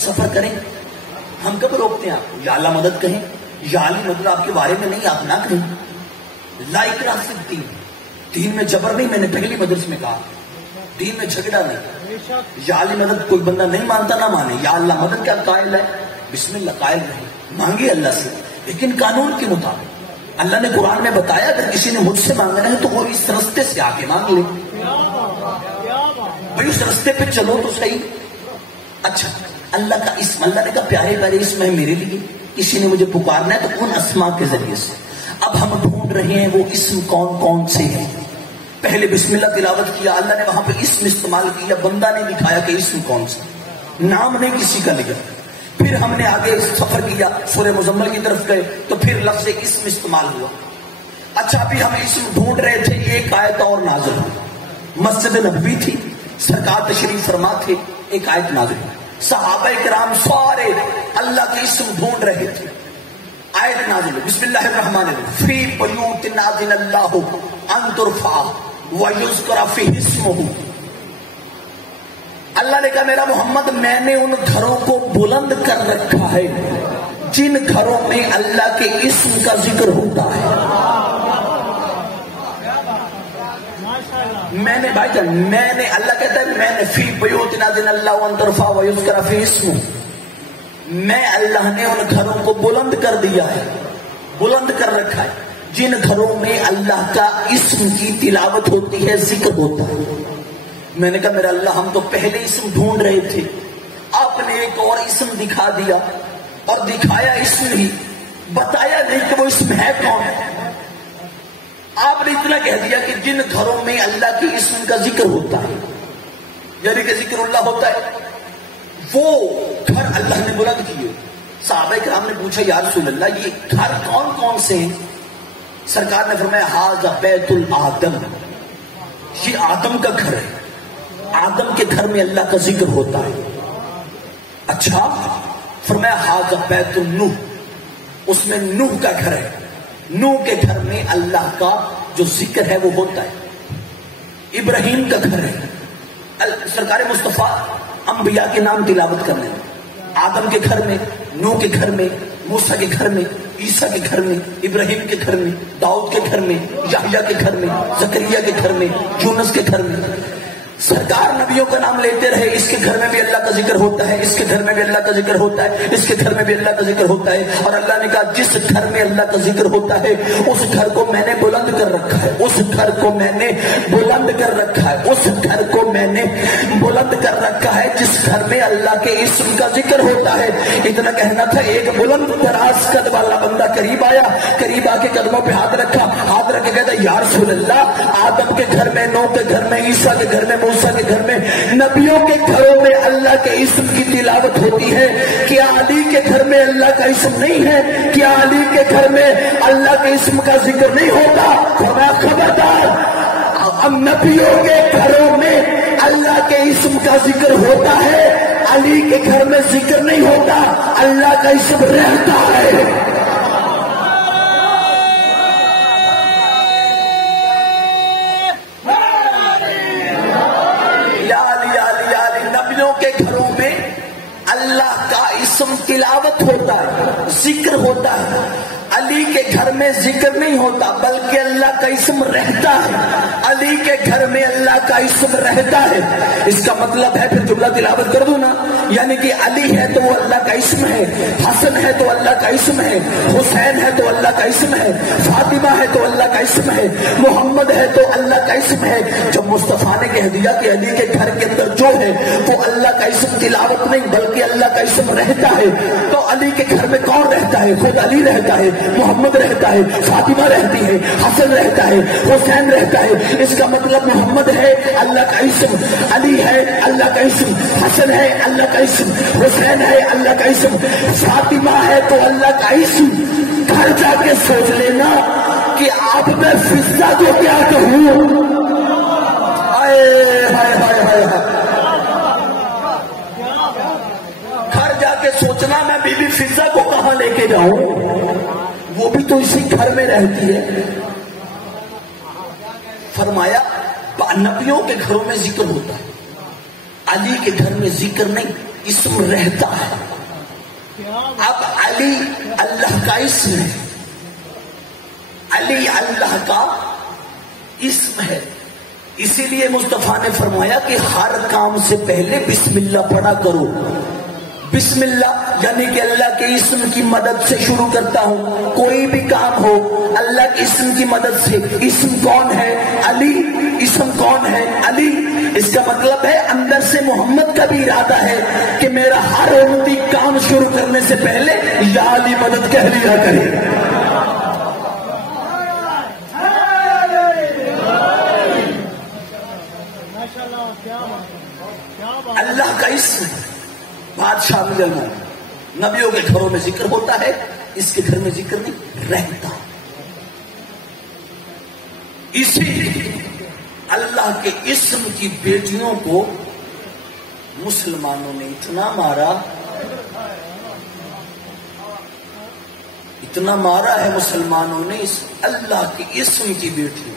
سفر کریں. ہم کب روکتے ہیں آپ کو, یا اللہ مدد کہیں, یا علی مدد آپ کے بارے میں نہیں, آپ نہ کہیں. لا اکراہ فی الدین, دین میں جبر نہیں, میں نے پہلی مدرس میں کہا, دین میں جھگڑا نہیں. یا علی مدد کوئی بندہ نہیں مانتا نہ مانے, یا اللہ مدد کیا قائل ہے, بسم اللہ قائل رہے, مانگے اللہ سے, لیکن قانون کے مطابق. اللہ نے قرآن میں بتایا اگر کسی نے مجھ سے مانگنا ہے تو وہ اس رستے سے آگے مانگ لے، بھائی اس رستے پہ چلو تو صحیح۔ اچھا اللہ کا اسم، اللہ نے کہا پیارے پیارے اسم ہے میرے لیے، کسی نے مجھے پکارنا ہے تو ان اسماء کے ذریعے سے۔ اب ہم ڈھونڈ رہے ہیں وہ اسم کون کون سے ہیں۔ پہلے بسم اللہ تلاوت کیا، اللہ نے وہاں پہ اسم استعمال کیا، بندہ نے دکھایا کہ اسم کون سا، نام نہیں کسی کا لیا۔ پھر ہم نے آگے سفر کیا، سورہ مزمل کی طرف گئے تو پھر لفظ اسم استعمال ہوا۔ اچھا ابھی ہم اسم ڈھونڈ رہے تھے، ایک آیت اور نازل ہوئی، مسجد نبوی تھی، سرکار تشریف فرما تھے، ایک آیت نازل ہوئی، صحابہ کرام سارے اللہ کے اسم ڈھونڈ رہے تھے، آیت نازل ہوئی، بسم اللہ الرحمن الرحیم، فی بیوت اذن اللہ ان ترفع ویذکر فیہ اسمہ۔ اللہ نے کہا میرا محمد میں نے ان گھروں کو بلند کر رکھا ہے جن گھروں میں اللہ کے اسم کا ذکر ہوتا ہے۔ میں نے بھائی جان، میں نے، اللہ کہتا ہے میں نے فی بیوت اذن اللہ ان ترفع ویذکر فیہ اسمہ، میں اللہ نے ان گھروں کو بلند کر دیا ہے، بلند کر رکھا ہے جن گھروں میں اللہ کا اسم کی تلاوت ہوتی ہے، ذکر ہوتا ہے۔ میں نے کہا میرا اللہ ہم تو پہلے اسم ڈھونڈ رہے تھے، آپ نے ایک اور اسم دکھا دیا، اور دکھایا اسم ہی، بتایا نہیں کہ وہ اسم ہے کون۔ آپ نے اتنا کہہ دیا کہ جن گھروں میں اللہ کے اسم کا ذکر ہوتا ہے، یعنی کہ ذکر اللہ ہوتا ہے، وہ گھر اللہ نے بلند کیے۔ صحابہ کرام نے پوچھا یا رسول اللہ یہ گھر کون کون سے ہیں؟ سرکار نے فرمایا ھذا بیت الآدم، یہ آدم کا گھر ہے، آدم کے گھر میں اللہ کا ذکر ہوتا ہے۔ اچھا فرمایا ھذا بیت النوح، اس میں نوح کا گھر ہے، نوح کے گھر میں اللہ کا جو ذکر ہے وہ ہوتا ہے۔ ابراہیم کا گھر ہے، سرکار مصطفیٰ انبیاء کے نام تلاوت کرنے، آدم کے گھر میں، نوح کے گھر میں، موسیٰ کے گھر میں، عیسیٰ کے گھر میں، ابراہیم کے گھر میں، داؤد کے گھر میں، یحییٰ کے گھر میں، زکریا کے گھر میں، یونس کے گھر میں۔ سرکار نبیوں کا نام لیتے رہے، اس کے گھر میں بھی اللہ کا ذکر ہوتا ہے، اس کے گھر میں بھی اللہ کا ذکر ہوتا ہے، اس کے گھر میں بھی اللہ کا ذکر ہوتا ہے۔ اور اللہ نے کہا جس گھر میں اللہ کا ذکر ہوتا ہے اس گھر کو میں نے بلند کر رکھا ہے، اس گھر کو میں نے بلند کر رکھا ہے، اس گھر کو میں نے بلند کر رکھا ہے جس گھر میں اللہ کے اسم کا ذکر ہوتا ہے۔ اتنا کہنا تھا، ایک بلند دراز قد والا بندہ قریب آیا، قریب آ کے قدموں پہ ہاتھ رکھا، ہاتھ رکھ کے کہتا یا رسول اللہ آدم کے گھر میں، نوح کے گھر میں، عیسیٰ کے گھر میں، موسیٰ کے گھر میں، نبیوں کے گھروں میں اللہ کے اسم کی تلاوت ہوتی ہے، کیا علی کے گھر میں اللہ کا اسم نہیں ہے؟ کیا علی کے گھر میں اللہ کے اسم کا ذکر نہیں ہوتا؟ فرمایا خبردار، نبیوں کے گھروں میں اللہ کے اسم کا ذکر ہوتا ہے، علی کے گھر میں ذکر نہیں ہوتا، اللہ کا اسم رہتا ہے۔ تلاوت ہوتا ہے، ذکر ہوتا ہے، علی کے گھر میں ذکر نہیں ہوتا بلکہ اللہ کا اسم رہتا ہے، علی کے گھر میں اللہ کا اسم رہتا ہے۔ اس کا مطلب ہے، پھر جملہ تلاوت کر دوں نا، یعنی کہ علی ہے تو وہ اللہ کا اسم ہے، حسن ہے تو اللہ کا اسم ہے، حسین ہے تو اللہ کا اسم ہے، فاطمہ ہے تو اللہ کا اسم ہے، محمد ہے تو اللہ کا اسم ہے۔ جب مصطفیٰ نے کہہ دیا کہ علی کے گھر کے اندر جو ہے وہ اللہ کا اسم تلاوت نہیں بلکہ اللہ کا اسم رہتا ہے، تو علی کے گھر میں کون رہتا ہے؟ خود علی رہتا ہے، محمد رہتا ہے، فاطمہ رہتی ہے، حسن رہتا ہے، حسین رہتا ہے۔ اس کا مطلب محمد ہے اللہ کا اسم، علی ہے اللہ کا اسم، حسن ہے اللہ کا اسم، حسین ہے اللہ کا اسم، فاطمہ ہے تو اللہ کا اسم۔ گھر جا کے سوچ لینا کہ اب میں فضا کو کیا کہوں؟ گھر جا کے سوچنا میں بی بی فضا کو کہاں لے کے جاؤں، وہ بھی تو اسی گھر میں رہتی ہے۔ فرمایا نبیوں کے گھروں میں ذکر ہوتا ہے، علی کے گھر میں ذکر نہیں، اسم رہتا ہے۔ اب علی اللہ کا اسم ہے، علی اللہ کا اسم ہے، اسی لیے مصطفیٰ نے فرمایا کہ ہر کام سے پہلے بسم اللہ پڑھا کرو۔ بسم اللہ یعنی کہ اللہ کے اسم کی مدد سے شروع کرتا ہوں. کوئی بھی کام ہو اللہ کے اسم کی مدد سے. اسم کون ہے؟ علی. اسم کون ہے؟ علی. اس کا مطلب ہے اندر سے محمد کا بھی ارادہ ہے کہ میرا ہر امتی کام شروع کرنے سے پہلے یا علی مدد کہہ لیا کرے. اللہ کا اسم بادشاہ مجلمان نبیوں کے گھروں میں ذکر ہوتا ہے، اس کے گھر میں ذکر نہیں رہتا. اسی اللہ کے اسم کی بیٹیوں کو مسلمانوں نے اتنا مارا ہے مسلمانوں نے اس اللہ کے اسم کی بیٹیوں.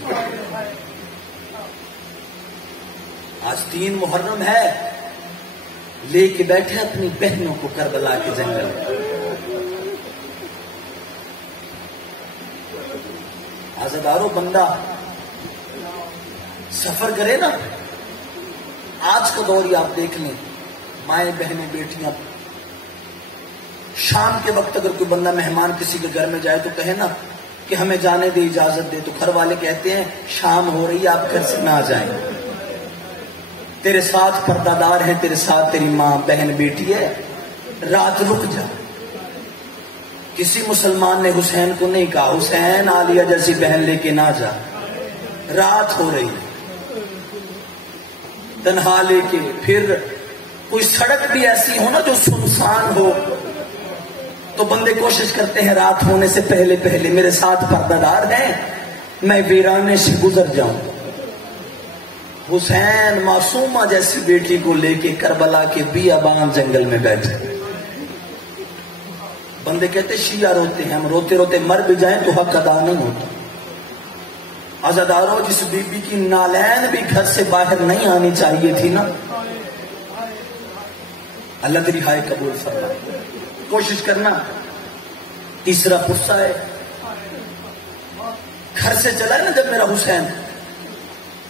آج 3 محرم ہے، لے کے بیٹھے اپنی بہنوں کو کربلا کے جنگل میں. آزادارو بندہ سفر کرے نا، آج کا دور ہی آپ دیکھ لیں، مائیں بہنیں بیٹیاں، شام کے وقت اگر کوئی بندہ مہمان کسی کے گھر میں جائے تو کہے نا کہ ہمیں جانے دے، اجازت دے، تو گھر والے کہتے ہیں شام ہو رہی ہے آپ گھر سے نہ آ جائیں، تیرے ساتھ پردہ دار ہے، تیرے ساتھ تیری ماں بہن بیٹی ہے، رات رک جا. کسی مسلمان نے حسین کو نہیں کہا حسین عالیہ جیسی بہن لے کے نہ جا، رات ہو رہی ہے، تنہا لے کے. پھر کوئی سڑک بھی ایسی ہو نا جو سنسان ہو تو بندے کوشش کرتے ہیں رات ہونے سے پہلے پہلے میرے ساتھ پردہ دار ہیں، میں ویرانے سے گزر جاؤں. حسین معصومہ جیسی بیٹی کو لے کے کربلا کے بیابان جنگل میں بیٹھے. بندے کہتے شیعہ روتے ہیں، ہم روتے روتے مر بھی جائیں تو حق ادا نہیں ہوتا. عزادارو جس بی بی کی نالین بھی گھر سے باہر نہیں آنی چاہیے تھی نا، اللہ تیری ہائے قبول فرمائے. کوشش کرنا. تیسرا پرسہ ہے، گھر سے چلا ہے نا جب میرا حسین.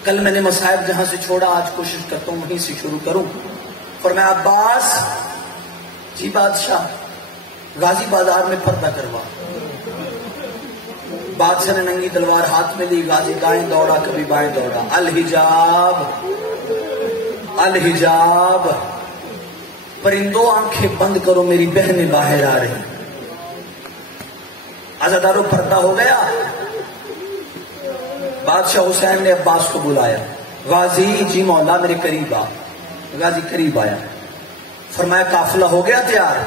کل میں نے مصائب جہاں سے چھوڑا آج کوشش کرتا ہوں وہیں سے شروع کروں. فرمایا عباس جی بادشاہ غازی بازار میں پردہ کروا. بادشاہ نے ننگی تلوار ہاتھ میں لی، غازی دائیں دوڑا کبھی بائیں دوڑا. الحجاب الحجاب، پرندوں آنکھیں بند کرو میری بہنیں باہر آ رہی. عزادارو پردہ ہو گیا. بادشاہ حسین نے عباس کو بلایا. غازی جی مولا میرے قریب آ. غازی قریب آیا. فرمایا قافلہ ہو گیا تیار؟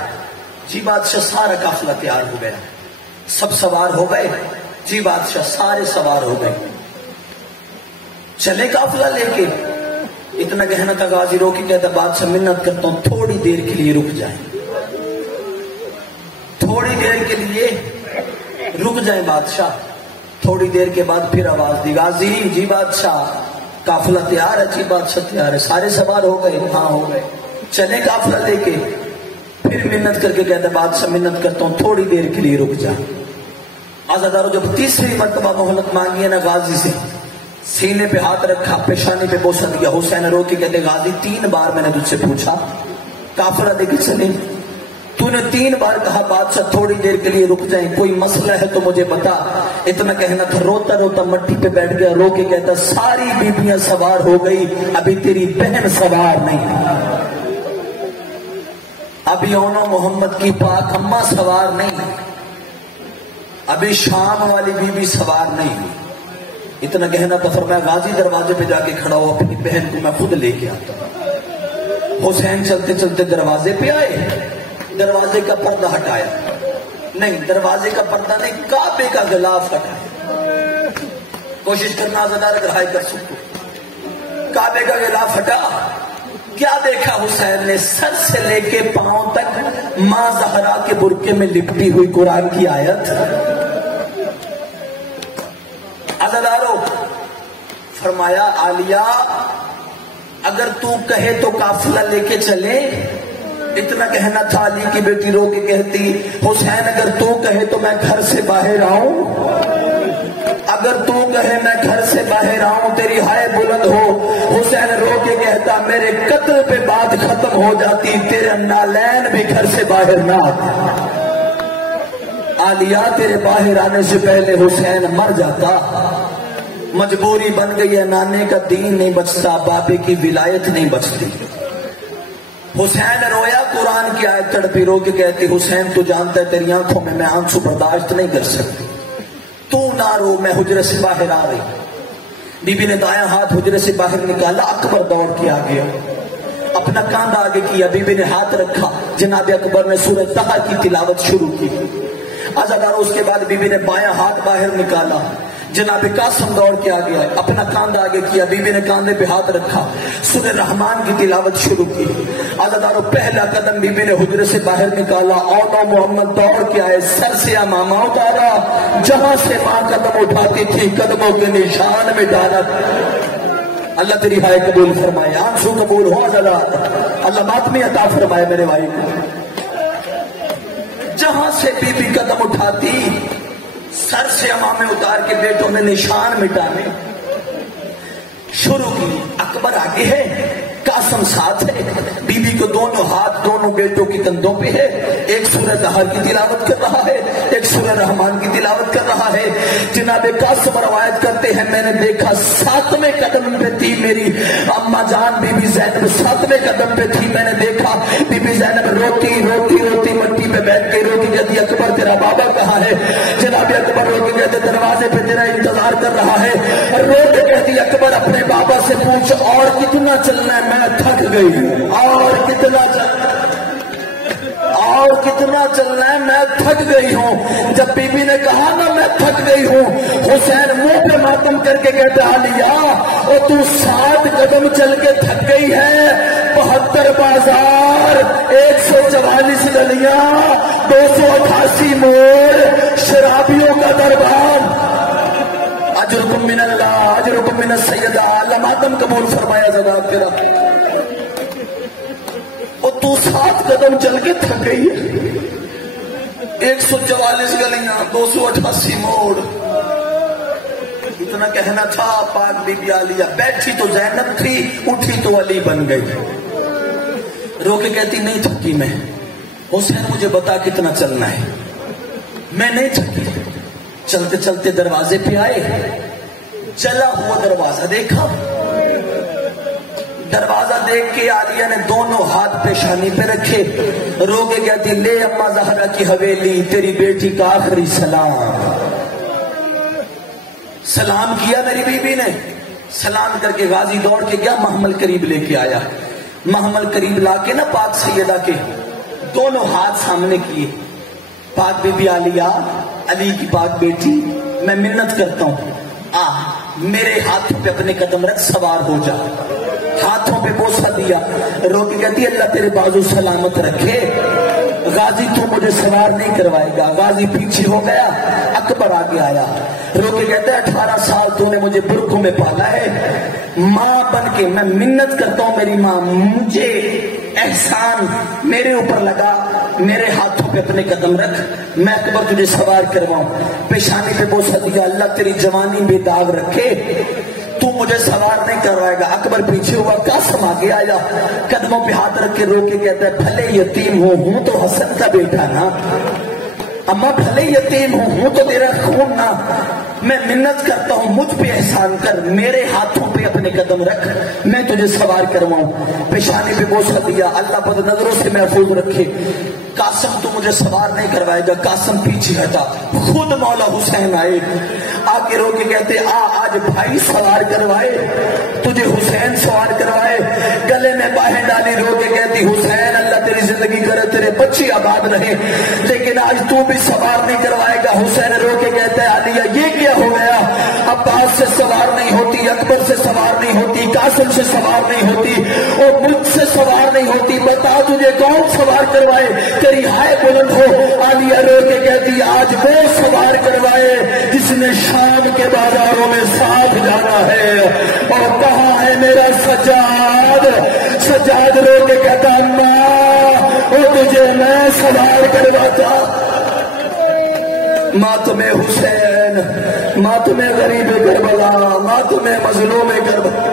جی بادشاہ سارا قافلہ تیار ہو گیا. سب سوار ہو گئے؟ جی بادشاہ سارے سوار ہو گئے. چلے قافلہ لے کے؟ اتنا کہنا تھا غازی رو کے کہتا بادشاہ منت کرتا ہوں تھوڑی دیر کے لیے رک جائیں، تھوڑی دیر کے لیے رک جائیں بادشاہ. تھوڑی دیر کے بعد پھر آواز دی غازی جی بادشاہ قافلہ تیار ہے؟ جی بادشاہ تیار ہے. سارے سوار ہو گئے؟ ہاں ہو گئے. چلے قافلہ لے کے؟ پھر منت کر کے کہتا بادشاہ منت کرتا ہوں تھوڑی دیر کے لیے رک جا. عزادارو جب تیسری مرتبہ مہلت مانگی ہے نا غازی سے، سینے پہ ہاتھ رکھا، پیشانی پہ بوسہ دیا. حسین رو کے کہتے غازی 3 بار میں نے تجھ سے پوچھا قافلہ لے کے چلے، تو نے 3 بار کہا بادشاہ تھوڑی دیر کے لیے رک جائیں، کوئی مسئلہ ہے تو مجھے بتا. اتنا کہنا تھا روتا روتا مٹی پہ بیٹھ گیا. رو کے کہتا ساری بیبیاں سوار ہو گئی، ابھی تیری بہن سوار نہیں، ابھی اونو محمد کی پاک اماں سوار نہیں، ابھی شام والی بیوی سوار نہیں ہوئی. اتنا کہنا تو فرمایا غازی دروازے پہ جا کے کھڑا ہو، اپنی بہن کو میں خود لے کے آتا ہوں. حسین چلتے چلتے دروازے پہ آئے، دروازے کا پردہ ہٹایا. نہیں دروازے کا پردہ نہیں، کعبے کا غلاف ہٹایا. کوشش کرنا آزادار اگر ہائے کر سکو. کعبے کا غلاف ہٹا. کیا دیکھا حسین نے؟ سر سے لے کے پاؤں تک ماں زہرا کے برقعے میں لپٹی ہوئی قرآن کی آیت. عزادارو فرمایا عالیہ اگر تو کہے تو قافلہ لے کے چلے. اتنا کہنا تھا علی کی بیٹی رو کے کہتی حسین اگر تو کہے تو میں گھر سے باہر آؤں، اگر تو کہے میں گھر سے باہر آؤں تیری ہائے بلند ہو. حسین رو کے کہتا میرے قتل پہ بات ختم ہو جاتی، تیرے نالین بھی گھر سے باہر نہ آتے۔ عالیہ تیرے باہر آنے سے پہلے حسین مر جاتا، مجبوری بن گئی ہے، نانے کا دین نہیں بچتا، بابے کی ولایت نہیں بچتی۔ حسین رویا، قرآن کی آیت تڑپی، رو کے کہتی حسین تو جانتا ہے تیری آنکھوں میں آنسو برداشت نہیں کر سکتی، تو نہ رو، میں حجرے سے باہر آ رہی۔ بی بی نے دایاں ہاتھ حجرے سے باہر نکالا، اکبر دوڑ کے آ گیا، اپنا کاندھ آگے کیا، بی بی نے ہاتھ رکھا، جناب اکبر نے سورہ طہ کی تلاوت شروع کی۔ عزادار اس کے بعد بی بی نے بایاں ہاتھ باہر نکالا، جناب قاسم دوڑ کے آ گیا، اپنا کاندھ آگے کیا، بی بی نے کاندھے پہ ہاتھ رکھا، سورہ رحمان کی تلاوت شروع کی۔ عزادارو پہلا قدم بی بی نے حجرے سے باہر نکالا، اولا محمد دوڑ کے آئے، سر سے امامہ اتارا، جہاں سے ماں قدم اٹھاتی تھی قدموں کے نشان میں ڈالا۔ اللہ تیری ہائے قبول فرمائے، آنسو قبول ہو عزادار، اللہ ماتمی عطا فرمائے میرے بھائی کو۔ جہاں سے بی بی قدم اٹھاتی، سر سے امامے اتار کے بیٹوں نے نشان مٹانے شروع کی۔ اکبر آگے ہے، قاسم ساتھ ہے، بی بی کو دونوں ہاتھ دونوں بیٹوں کی کندھوں پہ ہے، ایک سورہ طہ کی تلاوت کر رہا ہے، ایک سورہ رحمان کی تلاوت کر رہا ہے۔ جناب قاسم روایت کرتے ہیں میں نے دیکھا 7ویں قدم پہ تھی میری اما جان بی بی زینب، 7ویں قدم پہ تھی، میں نے دیکھا بی بی زینب روتی روتی روتی مٹی پہ بیٹھ کے روتی کہتی اکبر تیرا بابا کہاں ہے؟ جناب اکبر رو کے کہتے دروازے پہ تیرا انتظار کر رہا ہے، رو کے کہتی اکبر اپنے بابا سے پوچھ اور کتنا چلنا ہے، میں تھک گئی ہوں، اور کتنا چلنا ہے، میں تھک گئی ہوں۔ جب بی بی نے کہا نا میں تھک گئی ہوں، حسین منہ پہ ماتم کر کے کہتا عالیہ او تو 7 قدم چل کے تھک گئی ہے، 72 بازار، 144 گلیاں، 288 موڑ، شرابیوں کا دربار، اجرکم من اللہ اجرکم من السیدہ، اللہ ماتم قبول فرمایا زبان تیرا۔ اور تو 7 قدم چل کے تھک گئی ہے، 144 گلیاں، 288 موڑ، اتنا کہنا تھا۔ پاک بی بی عالیہ بیٹھی تو زینب تھی، اٹھی تو علی بن گئی، رو کے کہتی نہیں تھکی میں، حسین مجھے بتا کتنا چلنا ہے، میں نہیں تھکی۔ چلتے چلتے دروازے پہ آئے، چلا ہوا دروازہ دیکھا، دروازہ دیکھ کے عالیہ نے دونوں ہاتھ پیشانی پہ رکھے، رو کے کہتی لے اما زہرا کی حویلی، تیری بیٹی کا آخری سلام۔ سلام کیا میری بی بی نے، سلام کر کے غازی دوڑ کے گیا، محمل قریب لے کے آیا، محمل قریب لا کے نا پاک سیدہ کے دونوں ہاتھ سامنے کیے، پاک بی بی عالیہ، علی کی پاک بیٹی، میں منت کرتا ہوں میرے ہاتھوں پہ اپنے قدم رکھ، سوار ہو جا۔ ہاتھوں پہ بوسہ دیا، رو کے کہتی اللہ تیرے بازو سلامت رکھے، غازی تو مجھے سوار نہیں کروائے گا۔ غازی پیچھے ہو گیا، اکبر آگے آیا، رو کے کہتا ہے 18 سال تو نے مجھے برقوں میں پالا ہے، ماں بن کے میں منت کرتا ہوں میری ماں مجھے احسان میرے اوپر لگا، میرے ہاتھوں پہ اپنے قدم رکھ، میں اکبر تجھے سوار کرواؤں۔ پیشانی پہ بوسہ دیا، اللہ تیری جوانی بے داغ رکھے، تو مجھے سوار نہیں کروائے گا۔ اکبر پیچھے ہوا، قاسم آگے آیا، قدموں پہ ہاتھ رکھ کے رو کے کہتا ہے بھلے یتیم ہوں تو حسن کا بیٹا نا، اما بھلے یتیم ہوں تو تیرا خون نا، میں منت کرتا ہوں مجھ پہ احسان کر، میرے ہاتھوں پہ اپنے قدم رکھ، میں تجھے سوار کرواؤں۔ پیشانی پہ بوسہ دیا، اللہ بد نظروں سے محفوظ رکھے، قاسم تو مجھے سوار نہیں کروائے گا۔ قاسم پیچھے ہٹا، خود مولا حسین آئے، آ کے رو کے کہتے آج بھائی سوار کروائے، تجھے حسین سوار کروائے، گلے میں باہیں ڈالی، رو کے کہتی حسین اللہ تیری زندگی کرے، تیرے بچے آباد رہے، لیکن آج تو بھی سوار نہیں کروائے گا۔ حسین رو کے کہتا ہے عالیہ یہ کیا ہو گیا، عباس سے سوار نہیں ہوتی، اکبر سے سوار نہیں ہوتی، قاسم سے سوار نہیں ہوتی، اور مجھ سے سوار نہیں ہوتی، بتا تجھے کون سوار کروائے، تیری ہائے بلند ہو۔ عالیہ رو کے کہتی آج وہ سوار کروائے جس نے شام کے بازاروں میں ساتھ جانا ہے، اور کہاں ہے میرا سجاد؟ سجاد رو کے کہتا ماں وہ تجھے میں سوار کرواتا، ماتم حسین، ماتم غریب کربلا، ماتم مظلوم کربلا۔